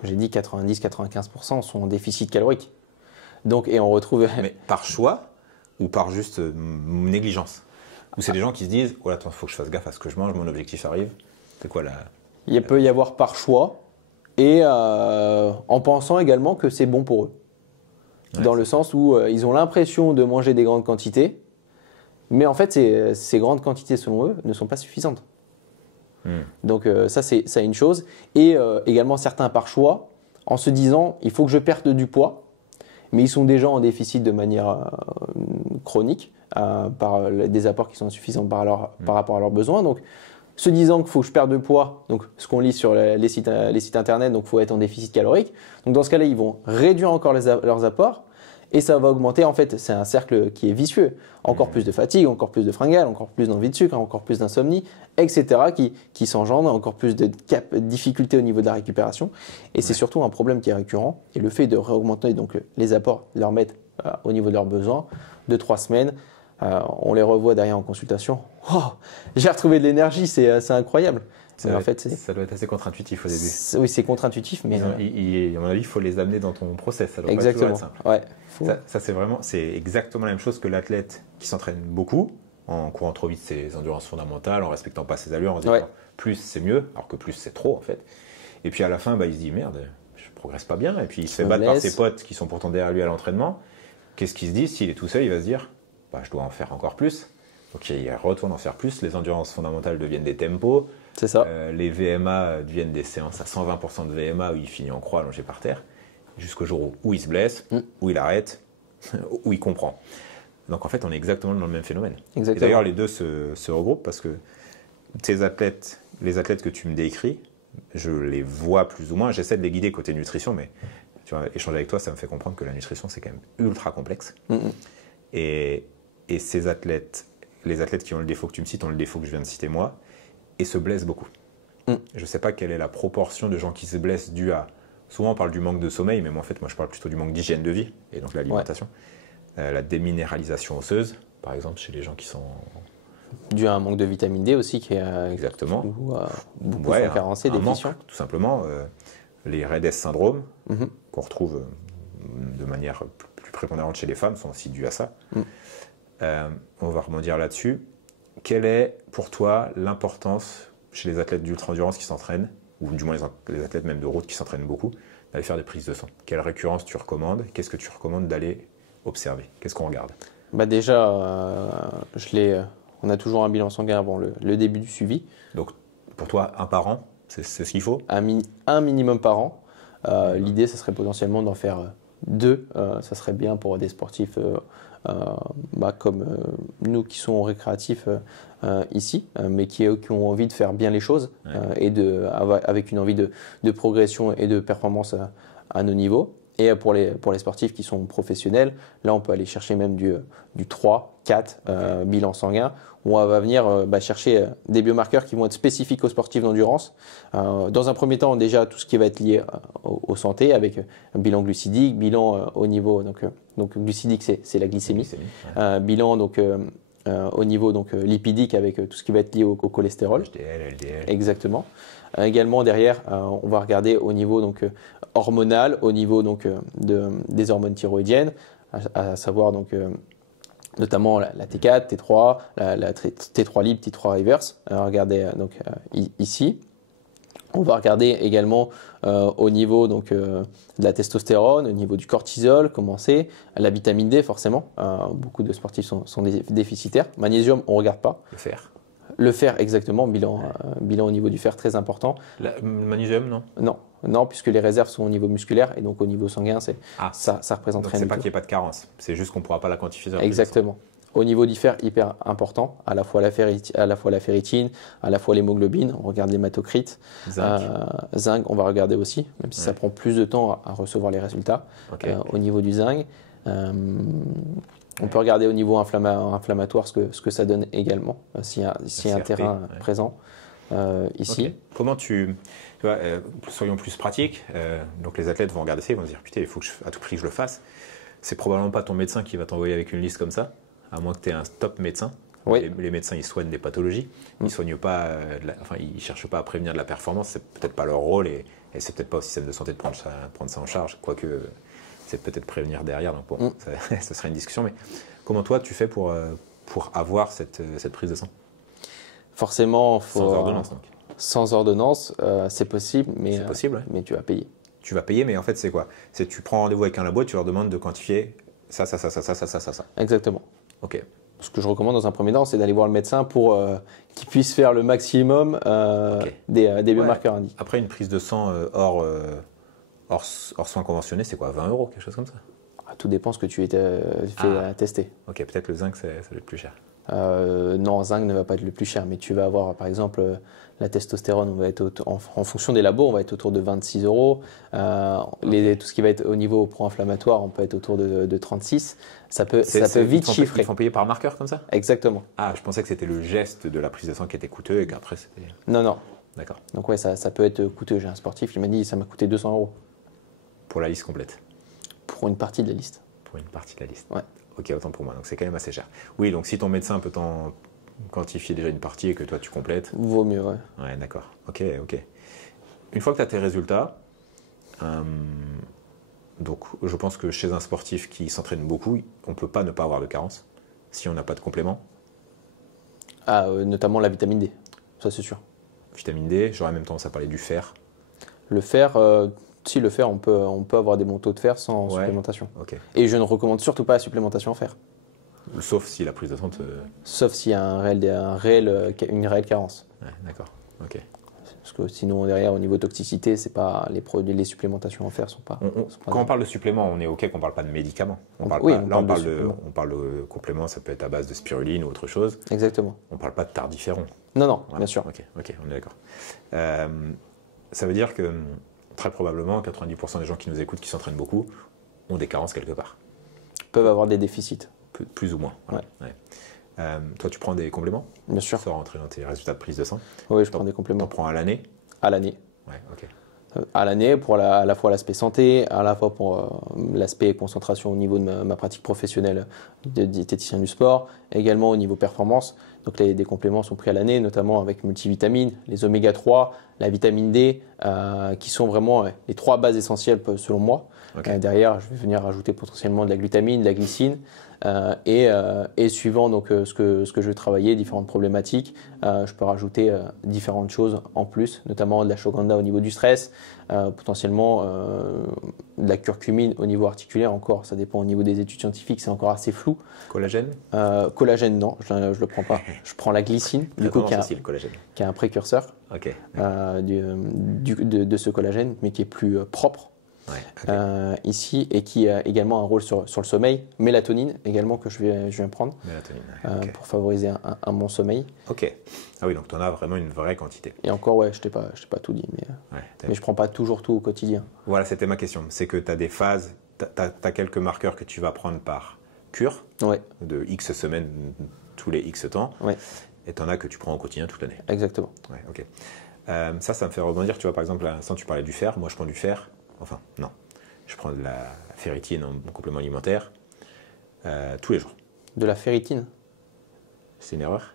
J'ai dit 90-95% sont en déficit calorique. Donc, et on retrouve... Mais par choix ou par juste négligence? Ou c'est des gens qui se disent, oh attends, il faut que je fasse gaffe à ce que je mange, mon objectif arrive. C'est quoi Il peut y avoir par choix et en pensant également que c'est bon pour eux. Ouais, dans le sens où ils ont l'impression de manger des grandes quantités, mais en fait, ces grandes quantités, selon eux, ne sont pas suffisantes. Donc ça, c'est une chose. Et également certains par choix, en se disant, il faut que je perde du poids, mais ils sont déjà en déficit de manière chronique, par des apports qui sont insuffisants par rapport à leurs besoins. Donc, se disant qu'il faut que je perde de poids, donc ce qu'on lit sur les sites internet, donc il faut être en déficit calorique. Donc dans ce cas-là, ils vont réduire encore leurs apports et ça va augmenter. En fait, c'est un cercle qui est vicieux. Encore plus de fatigue, encore plus de fringales, encore plus d'envie de sucre, encore plus d'insomnie, etc. qui s'engendre, encore plus de difficultés au niveau de la récupération. Et c'est surtout un problème qui est récurrent. Et le fait de réaugmenter donc, les apports, leur mettre au niveau de leurs besoins, 2-3 semaines, on les revoit derrière en consultation. Oh, j'ai retrouvé de l'énergie, c'est incroyable. Ça doit être assez contre-intuitif au début. Oui, c'est contre-intuitif, mais à mon avis, il faut les amener dans ton process. Ça doit exactement. Pas toujours être simple. Ouais, c'est exactement la même chose que l'athlète qui s'entraîne beaucoup en courant trop vite ses endurances fondamentales, en respectant pas ses allures, en se disant plus c'est mieux, alors que plus c'est trop en fait. Et puis à la fin, il se dit merde, je progresse pas bien. Et puis il se fait battre par ses potes qui sont pourtant derrière lui à l'entraînement. Qu'est-ce qu'il se dit? S'il est tout seul, il va se dire je dois en faire encore plus. Donc il retourne en faire plus. Les endurances fondamentales deviennent des tempos. C'est ça. Les VMA deviennent des séances à 120% de VMA où il finit en croix allongé par terre, jusqu'au jour où il se blesse, où il arrête, où il comprend. Donc en fait, on est exactement dans le même phénomène. Exactement. Et d'ailleurs, les deux se regroupent parce que les athlètes que tu me décris, je les vois plus ou moins. J'essaie de les guider côté nutrition, mais tu vois, échanger avec toi, ça me fait comprendre que la nutrition, c'est quand même ultra complexe. Et ces athlètes, les athlètes qui ont le défaut que tu me cites, ont le défaut que je viens de citer moi, et se blessent beaucoup. Je ne sais pas quelle est la proportion de gens qui se blessent due à... Souvent, on parle du manque de sommeil, mais moi, en fait, je parle plutôt du manque d'hygiène de vie, et donc l'alimentation. La déminéralisation osseuse, par exemple, chez les gens qui sont Dû à un manque de vitamine D aussi, qui est Exactement. beaucoup sont carencés, déficients. Manque, tout simplement. Les Rett syndrome, Mhm. qu'on retrouve de manière plus prépondérante chez les femmes, sont aussi dus à ça. On va rebondir là-dessus. Quelle est pour toi l'importance chez les athlètes d'ultra-endurance qui s'entraînent, ou du moins les athlètes même de route qui s'entraînent beaucoup, d'aller faire des prises de sang? Quelle récurrence tu recommandes? Qu'est-ce que tu recommandes d'aller observer? Qu'est-ce qu'on regarde? Déjà, on a toujours un bilan sanguin avant le début du suivi. Donc, pour toi, un par an, c'est ce qu'il faut? Un minimum par an. L'idée, ce serait potentiellement d'en faire 2. Ça serait bien pour des sportifs comme nous qui sont récréatifs ici, mais qui ont envie de faire bien les choses et avec une envie de progression et de performance à nos niveaux. Et pour les sportifs qui sont professionnels, là, on peut aller chercher même du 3, 4 bilan sanguin, où on va venir chercher des biomarqueurs qui vont être spécifiques aux sportifs d'endurance. Dans un premier temps, déjà, tout ce qui va être lié aux santé, avec un bilan glucidique, bilan au niveau, donc glucidique, c'est la glycémie. Bilan au niveau lipidique, avec tout ce qui va être lié au cholestérol. HDL, LDL. Exactement. Également, derrière, on va regarder au niveau hormonal, au niveau des hormones thyroïdiennes, à savoir notamment la T4, T3, la T3 libre, T3 reverse. Regardez ici. On va regarder également au niveau de la testostérone, au niveau du cortisol, comment c'est, la vitamine D forcément. Beaucoup de sportifs sont déficitaires. Magnésium, on ne regarde pas. Le fer. Le fer, exactement. Bilan au niveau du fer, très important. Le magnésium, non? Non, puisque les réserves sont au niveau musculaire et donc au niveau sanguin, ça représente rien. C'est pas qu'il n'y ait pas de carence, c'est juste qu'on ne pourra pas la quantifier. Exactement. Au niveau du fer, hyper important, à la fois la ferritine, à la fois l'hémoglobine. On regarde l'hématocrite. Zinc, on va regarder aussi, même si ça prend plus de temps à recevoir les résultats. Au niveau du zinc. On peut regarder au niveau inflammatoire ce que ça donne également, s'il y a un terrain présent ici. Comment tu vois, soyons plus pratiques, donc les athlètes vont regarder ça, ils vont se dire putain, il faut à tout prix que je le fasse. C'est probablement pas ton médecin qui va t'envoyer avec une liste comme ça, à moins que tu aies un top médecin. Oui. Les médecins, ils soignent des pathologies, ils soignent pas, ils cherchent pas à prévenir de la performance, c'est peut-être pas leur rôle et c'est peut-être pas au système de santé de prendre ça en charge, quoique c'est peut-être prévenir derrière, donc bon, ça serait une discussion. Mais comment toi tu fais pour avoir cette prise de sang? Forcément, sans ordonnance donc. Sans ordonnance, c'est possible, mais c'est possible, mais tu vas payer. Tu vas payer, mais en fait c'est quoi? C'est tu prends rendez-vous avec un labo et tu leur demandes de quantifier ça. Exactement. Ok. Ce que je recommande dans un premier temps, c'est d'aller voir le médecin pour qu'il puisse faire le maximum des biomarqueurs indiqués. Après une prise de sang hors soins conventionnés, c'est quoi, 20 €, quelque chose comme ça? Tout dépend ce que tu es fait tester. Ok, peut-être le zinc, ça doit être plus cher. Non, zinc ne va pas être le plus cher, mais tu vas avoir par exemple la testostérone, on va être en fonction des labos, on va être autour de 26 €. Tout ce qui va être au niveau pro-inflammatoire, on peut être autour de 36. Ça peut vite chiffrer. Ils font payer par marqueur comme ça? Exactement. Ah, je pensais que c'était le geste de la prise de sang qui était coûteux et qu'après c'était... Non. D'accord. Donc ouais, ça peut être coûteux. J'ai un sportif, il m'a dit ça m'a coûté 200 €. Pour la liste complète? Pour une partie de la liste. Pour une partie de la liste. Ouais. Ok, autant pour moi. Donc c'est quand même assez cher. Oui, donc si ton médecin peut t'en quantifier déjà une partie et que toi tu complètes. Vaut mieux, ouais. Ouais, d'accord. Ok. Une fois que tu as tes résultats, donc je pense que chez un sportif qui s'entraîne beaucoup, on ne peut pas ne pas avoir de carence si on n'a pas de complément. Notamment la vitamine D, ça c'est sûr. Vitamine D, j'aurais même tendance à parler du fer. Le fer, le fer, on peut avoir des bons taux de fer sans supplémentation. Okay. Et je ne recommande surtout pas la supplémentation en fer. Sauf si la prise de sang Sauf s'il y a une réelle carence. Ouais, d'accord. Ok. Parce que sinon, derrière, au niveau toxicité, c'est pas les supplémentations en fer sont pas. Quand on parle de supplément, on est ok qu'on parle pas de médicaments. On parle de compléments, ça peut être à base de spiruline ou autre chose. Exactement. On parle pas de tardiféron. Non, bien sûr. Ok, on est d'accord. Ça veut dire que très probablement 90% des gens qui nous écoutent, qui s'entraînent beaucoup, ont des carences quelque part. Peuvent avoir des déficits. Plus ou moins. Voilà. Ouais. Toi, tu prends des compléments? Bien sûr. Sans rentrer dans tes résultats de prise de sang? Oui, je prends des compléments. T'en prends à l'année? À l'année. Ouais, ok. À l'année pour à la fois l'aspect santé, à la fois pour l'aspect concentration au niveau de ma pratique professionnelle de diététicien du sport, également au niveau performance. Donc des compléments sont pris à l'année, notamment avec multivitamines, les oméga 3, la vitamine D, qui sont vraiment les 3 bases essentielles selon moi. Okay. Derrière, je vais venir rajouter potentiellement de la glutamine, de la glycine. Et suivant donc, ce que je vais travailler, différentes problématiques, je peux rajouter différentes choses en plus, notamment de l'ashwagandha au niveau du stress, potentiellement de la curcumine au niveau articulaire encore, ça dépend au niveau des études scientifiques, c'est encore assez flou. Collagène? Collagène, non, je ne le prends pas. Je prends la glycine, du coup, qui est un précurseur okay. de ce collagène, mais qui est plus propre. Ouais, okay. Ici, et qui a également un rôle sur le sommeil. Mélatonine également que je viens prendre okay. pour favoriser un bon sommeil. Ok. Ah oui, donc tu en as vraiment une vraie quantité. Et encore, ouais, je t'ai pas tout dit, mais je prends pas toujours tout au quotidien. Voilà, c'était ma question. C'est que tu as des phases, tu as quelques marqueurs que tu vas prendre par cure, de X semaines, tous les X temps, et tu en as que tu prends au quotidien toute l'année. Exactement. Ouais, ok. Ça me fait rebondir. Tu vois, par exemple, à l'instant, tu parlais du fer. Moi, je prends du fer. Enfin, non. Je prends de la ferritine en complément alimentaire tous les jours. De la ferritine? C'est une erreur?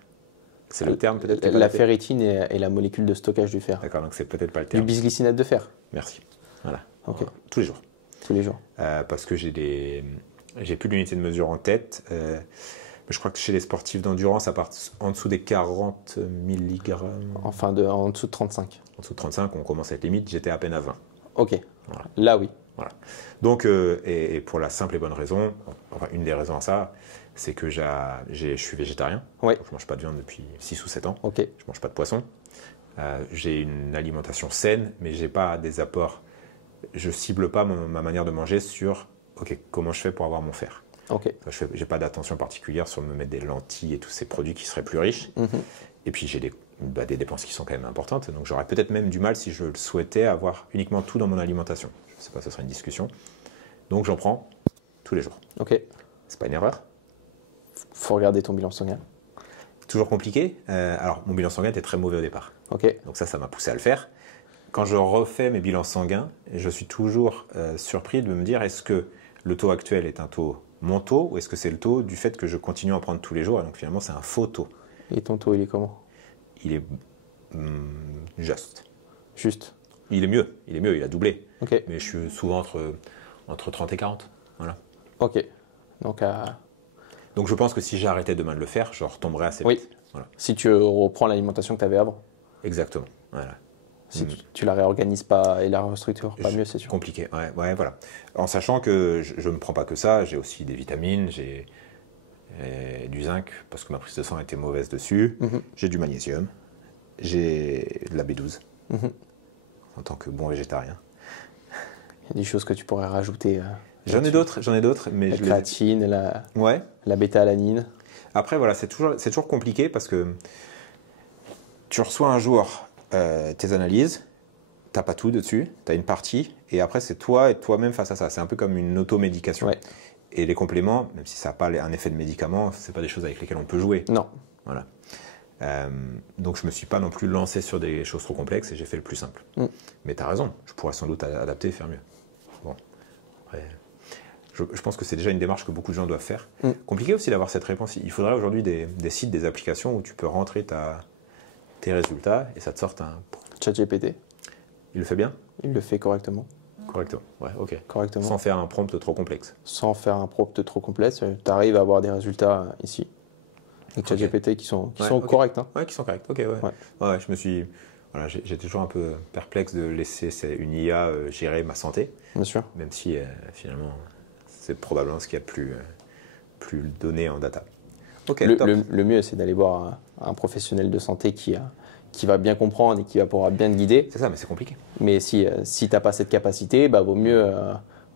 C'est le terme peut-être? La ferritine est la molécule de stockage du fer. D'accord, donc c'est peut-être pas le terme. Du bisglycinate de fer? Merci. Voilà. Okay. Tous les jours. Tous les jours. Parce que j'ai plus d'unités de mesure en tête. Je crois que chez les sportifs d'endurance, à part en dessous des 40 mg. Enfin, en dessous de 35. En dessous de 35, on commence à être limite. J'étais à peine à 20. Ok. Voilà. Là, oui. Voilà. Donc, et pour la simple et bonne raison, enfin, une des raisons à ça, c'est que je suis végétarien. Ouais. Donc je ne mange pas de viande depuis 6 ou 7 ans. Ok. Je ne mange pas de poisson. J'ai une alimentation saine, mais je n'ai pas des apports. Je ne cible pas ma manière de manger sur comment je fais pour avoir mon fer. Okay. Je n'ai pas d'attention particulière sur me mettre des lentilles et tous ces produits qui seraient plus riches. Et puis j'ai des dépenses qui sont quand même importantes. Donc j'aurais peut-être même du mal, si je le souhaitais, avoir uniquement tout dans mon alimentation. Je ne sais pas, ce serait une discussion. Donc j'en prends tous les jours. Ok. C'est pas une erreur? Faut regarder ton bilan sanguin. Toujours compliqué. Alors mon bilan sanguin était très mauvais au départ. Ok. Donc ça m'a poussé à le faire. Quand je refais mes bilans sanguins, je suis toujours surpris de me dire, est-ce que le taux actuel est un taux mon taux, ou est-ce que c'est le taux du fait que je continue à en prendre tous les jours, et donc finalement c'est un faux taux? Et ton taux, il est comment? Il est juste. Juste. Il est mieux, il a doublé. Okay. Mais je suis souvent entre 30 et 40. Voilà. Ok. Donc je pense que si j'arrêtais demain de le faire, je retomberais assez vite. Oui. Voilà. Si tu reprends l'alimentation que tu avais avant. Exactement. Voilà. Si tu la réorganises pas et la restructures pas mieux, c'est sûr. Compliqué, ouais, voilà. En sachant que je ne prends pas que ça, j'ai aussi des vitamines, j'ai du zinc, parce que ma prise de sang était mauvaise dessus, j'ai du magnésium, j'ai de la B12, en tant que bon végétarien. Il y a des choses que tu pourrais rajouter. J'en ai d'autres, mais la créatine, la bêta-alanine. Après, voilà, c'est toujours compliqué, parce que tu reçois un jour tes analyses, t'as pas tout dessus, t'as une partie, et après c'est toi et toi-même face à ça. C'est un peu comme une automédication. Ouais. Et les compléments, même si ça n'a pas un effet de médicament, c'est pas des choses avec lesquelles on peut jouer. Non. Voilà. Donc je me suis pas non plus lancé sur des choses trop complexes et j'ai fait le plus simple. Mais tu as raison, je pourrais sans doute adapter et faire mieux. Bon. Après, je pense que c'est déjà une démarche que beaucoup de gens doivent faire. Compliqué aussi d'avoir cette réponse. Il faudrait aujourd'hui des sites, des applications où tu peux rentrer tes résultats et ça te sort un... ChatGPT. Il le fait bien? Il le fait correctement. Correctement, ouais, ok. Correctement. Sans faire un prompt trop complexe. Sans faire un prompt trop complexe, tu arrives à avoir des résultats ici. Avec ChatGPT qui sont corrects. Hein. Ouais, qui sont corrects, ok, ouais. Je me suis... Voilà, j'ai toujours un peu perplexe de laisser une IA gérer ma santé. Bien sûr. Même si, finalement, c'est probablement ce qu'il y a plus donné en data. Ok, le mieux, c'est d'aller voir un professionnel de santé qui va bien comprendre et qui va pouvoir bien te guider. C'est ça, mais c'est compliqué. Mais si tu n'as pas cette capacité, vaut mieux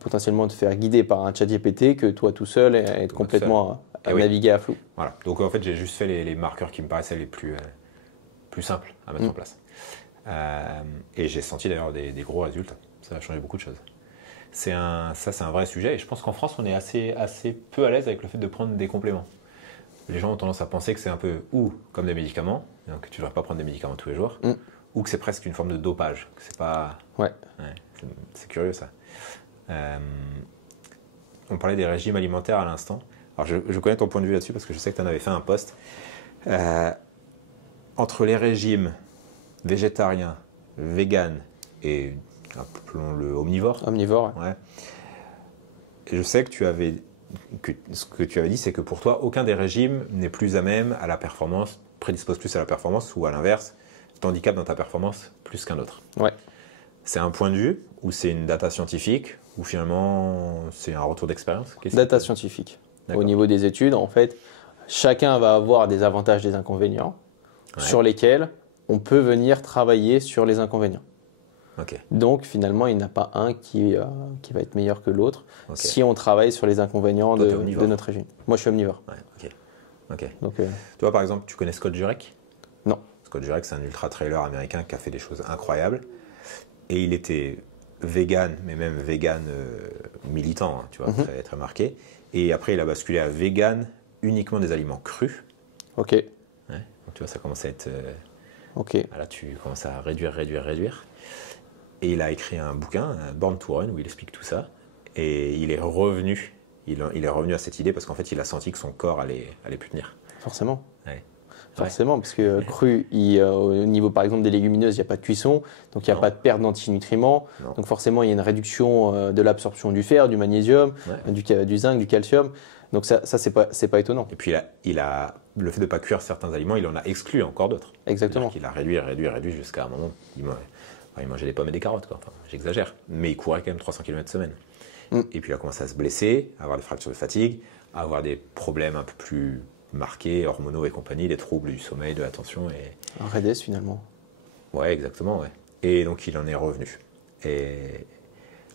potentiellement te faire guider par un ChatGPT que toi tout seul et être complètement naviguer à flou. Voilà. Donc en fait, j'ai juste fait les marqueurs qui me paraissaient les plus simples à mettre en place. Et j'ai senti d'ailleurs des gros résultats. Ça a changé beaucoup de choses. C'est un vrai sujet et je pense qu'en France, on est assez peu à l'aise avec le fait de prendre des compléments. Les gens ont tendance à penser que c'est un peu comme des médicaments, donc tu ne devrais pas prendre des médicaments tous les jours, ou que c'est presque une forme de dopage. Que c'est pas... c'est curieux ça. On parlait des régimes alimentaires à l'instant. Alors je connais ton point de vue là-dessus parce que je sais que tu en avais fait un post. Entre les régimes végétariens, vegan et appelons-le omnivore. Omnivore. Ouais. Et je sais que ce que tu avais dit, c'est que pour toi, aucun des régimes n'est plus à même à la performance, prédispose plus à la performance, ou à l'inverse, t'handicape dans ta performance plus qu'un autre. Ouais. C'est un point de vue, ou c'est une data scientifique, ou finalement c'est un retour d'expérience? Data scientifique. Au niveau des études, en fait, chacun va avoir des avantages et des inconvénients sur lesquels on peut venir travailler sur les inconvénients. Okay. Donc finalement, il n'y en a pas un qui va être meilleur que l'autre si on travaille sur les inconvénients de notre régime. Moi, je suis omnivore. Ouais, ok. Donc, toi, par exemple, tu connais Scott Jurek? Non. Scott Jurek, c'est un ultra-trailer américain qui a fait des choses incroyables. Et il était vegan, mais même vegan militant, hein, tu vois, très, très marqué. Et après, il a basculé à vegan uniquement des aliments crus. Ok. Ouais, donc tu vois, ça commence à être... ok. Là, tu commences à réduire. Et il a écrit un bouquin, Born to Run, où il explique tout ça. Et il est revenu à cette idée parce qu'en fait, il a senti que son corps allait plus tenir. Forcément. Ouais. Forcément, parce que cru, au niveau par exemple des légumineuses, il n'y a pas de cuisson, donc il n'y a pas de perte d'antinutriments. Donc forcément, il y a une réduction de l'absorption du fer, du magnésium, du zinc, du calcium. Donc ça c'est pas étonnant. Et puis il a le fait de ne pas cuire certains aliments, il en a exclu encore d'autres. Exactement. Il a réduit jusqu'à un moment. Il mangeait des pommes et des carottes, quoi. Enfin, j'exagère. Mais il courait quand même 300 km semaine. Et puis il a commencé à se blesser, à avoir des fractures de fatigue, à avoir des problèmes un peu plus marqués, hormonaux et compagnie, des troubles du sommeil, de l'attention. Un REDES finalement. Ouais, exactement. Ouais. Et donc il en est revenu. Et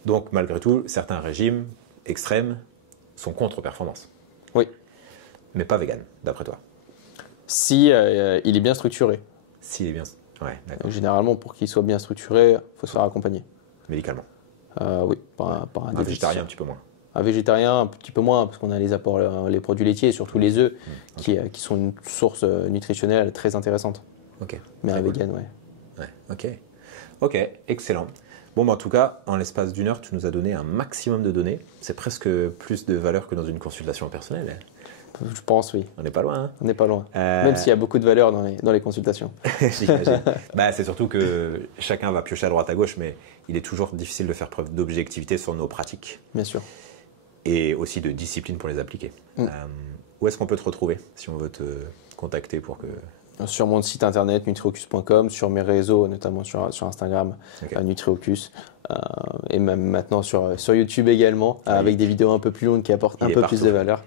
donc malgré tout, certains régimes extrêmes sont contre-performance. Oui. Mais pas vegan, d'après toi. Si il est bien structuré. S'il est bien... Ouais, d'accord. Généralement, pour qu'il soit bien structuré, il faut se faire accompagner. Médicalement? Oui, par un végétarien un petit peu moins. Un végétarien un petit peu moins, parce qu'on a les apports, les produits laitiers et surtout les œufs, qui sont une source nutritionnelle très intéressante. Ok. Mais un vegan, ouais. Ok, excellent. Bon, bah, en tout cas, en l'espace d'une heure, tu nous as donné un maximum de données. C'est presque plus de valeur que dans une consultation personnelle. Je pense, oui. On n'est pas loin. Hein. On n'est pas loin. Même s'il y a beaucoup de valeur dans les consultations. J'imagine. C'est surtout que chacun va piocher à droite à gauche, mais il est toujours difficile de faire preuve d'objectivité sur nos pratiques. Bien sûr. Et aussi de discipline pour les appliquer. Où est-ce qu'on peut te retrouver si on veut te contacter pour que... Sur mon site internet nutriocus.com, sur mes réseaux, notamment sur Instagram, Nutriocus, et même maintenant sur YouTube également, avec des vidéos un peu plus longues qui apportent un peu plus de valeur.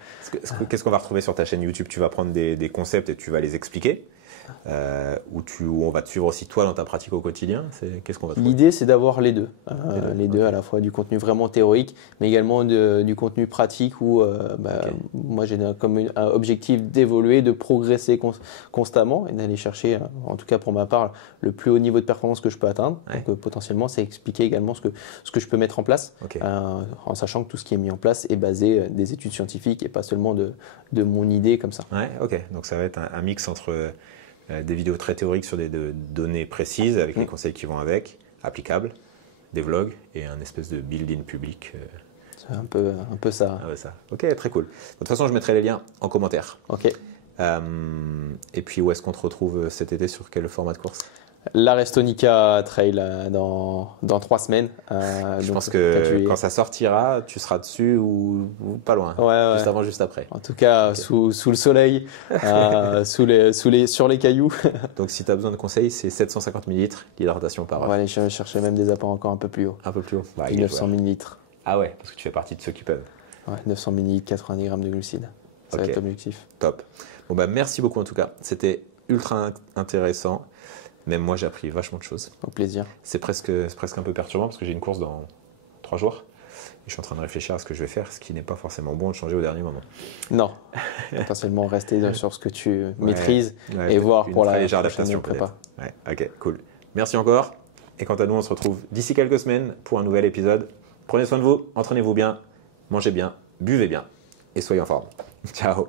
Qu'est-ce qu'on va retrouver sur ta chaîne YouTube? Tu vas prendre des concepts et tu vas les expliquer, où on va te suivre aussi toi dans ta pratique au quotidien. Qu'est-ce qu'on va trouver? L'idée, c'est d'avoir les deux. Les deux, à la fois du contenu vraiment théorique, mais également du contenu pratique où moi j'ai comme un objectif d'évoluer, de progresser constamment et d'aller chercher, en tout cas pour ma part, le plus haut niveau de performance que je peux atteindre. Donc potentiellement, c'est expliquer également ce que je peux mettre en place, en sachant que tout ce qui est mis en place est basé des études scientifiques et pas seulement de mon idée comme ça. Ouais, ok. Donc ça va être un mix entre des vidéos très théoriques sur des données précises avec les conseils qui vont avec, applicables, des vlogs et un espèce de build-in public. C'est un peu ça. Ah ouais, ça. Ok, très cool. De toute façon, je mettrai les liens en commentaire. Ok. Et puis, où est-ce qu'on te retrouve cet été, sur quel format de course? La Restonica Trail dans 3 semaines. Je pense que quand ça sortira, tu seras dessus ou pas loin. Juste avant, juste après. En tout cas, sous le soleil, sur les cailloux. Donc, si tu as besoin de conseils, c'est 750 ml d'hydratation par heure. On va aller chercher même des apports encore un peu plus haut. Un peu plus haut. 900 ml. Ah ouais, parce que tu fais partie de ceux qui peuvent. Ouais, 900 ml, 90 grammes de glucides. Ça va être l'objectif. Top. Bon, merci beaucoup en tout cas. C'était ultra intéressant. Même moi, j'ai appris vachement de choses. Au plaisir. C'est presque un peu perturbant parce que j'ai une course dans 3 jours. Et je suis en train de réfléchir à ce que je vais faire, ce qui n'est pas forcément bon de changer au dernier moment. Non. Potentiellement rester sur ce que tu maîtrises et voir pour la légère adaptation prépa. Ouais, ok, cool. Merci encore. Et quant à nous, on se retrouve d'ici quelques semaines pour un nouvel épisode. Prenez soin de vous, entraînez-vous bien, mangez bien, buvez bien et soyez en forme. Ciao.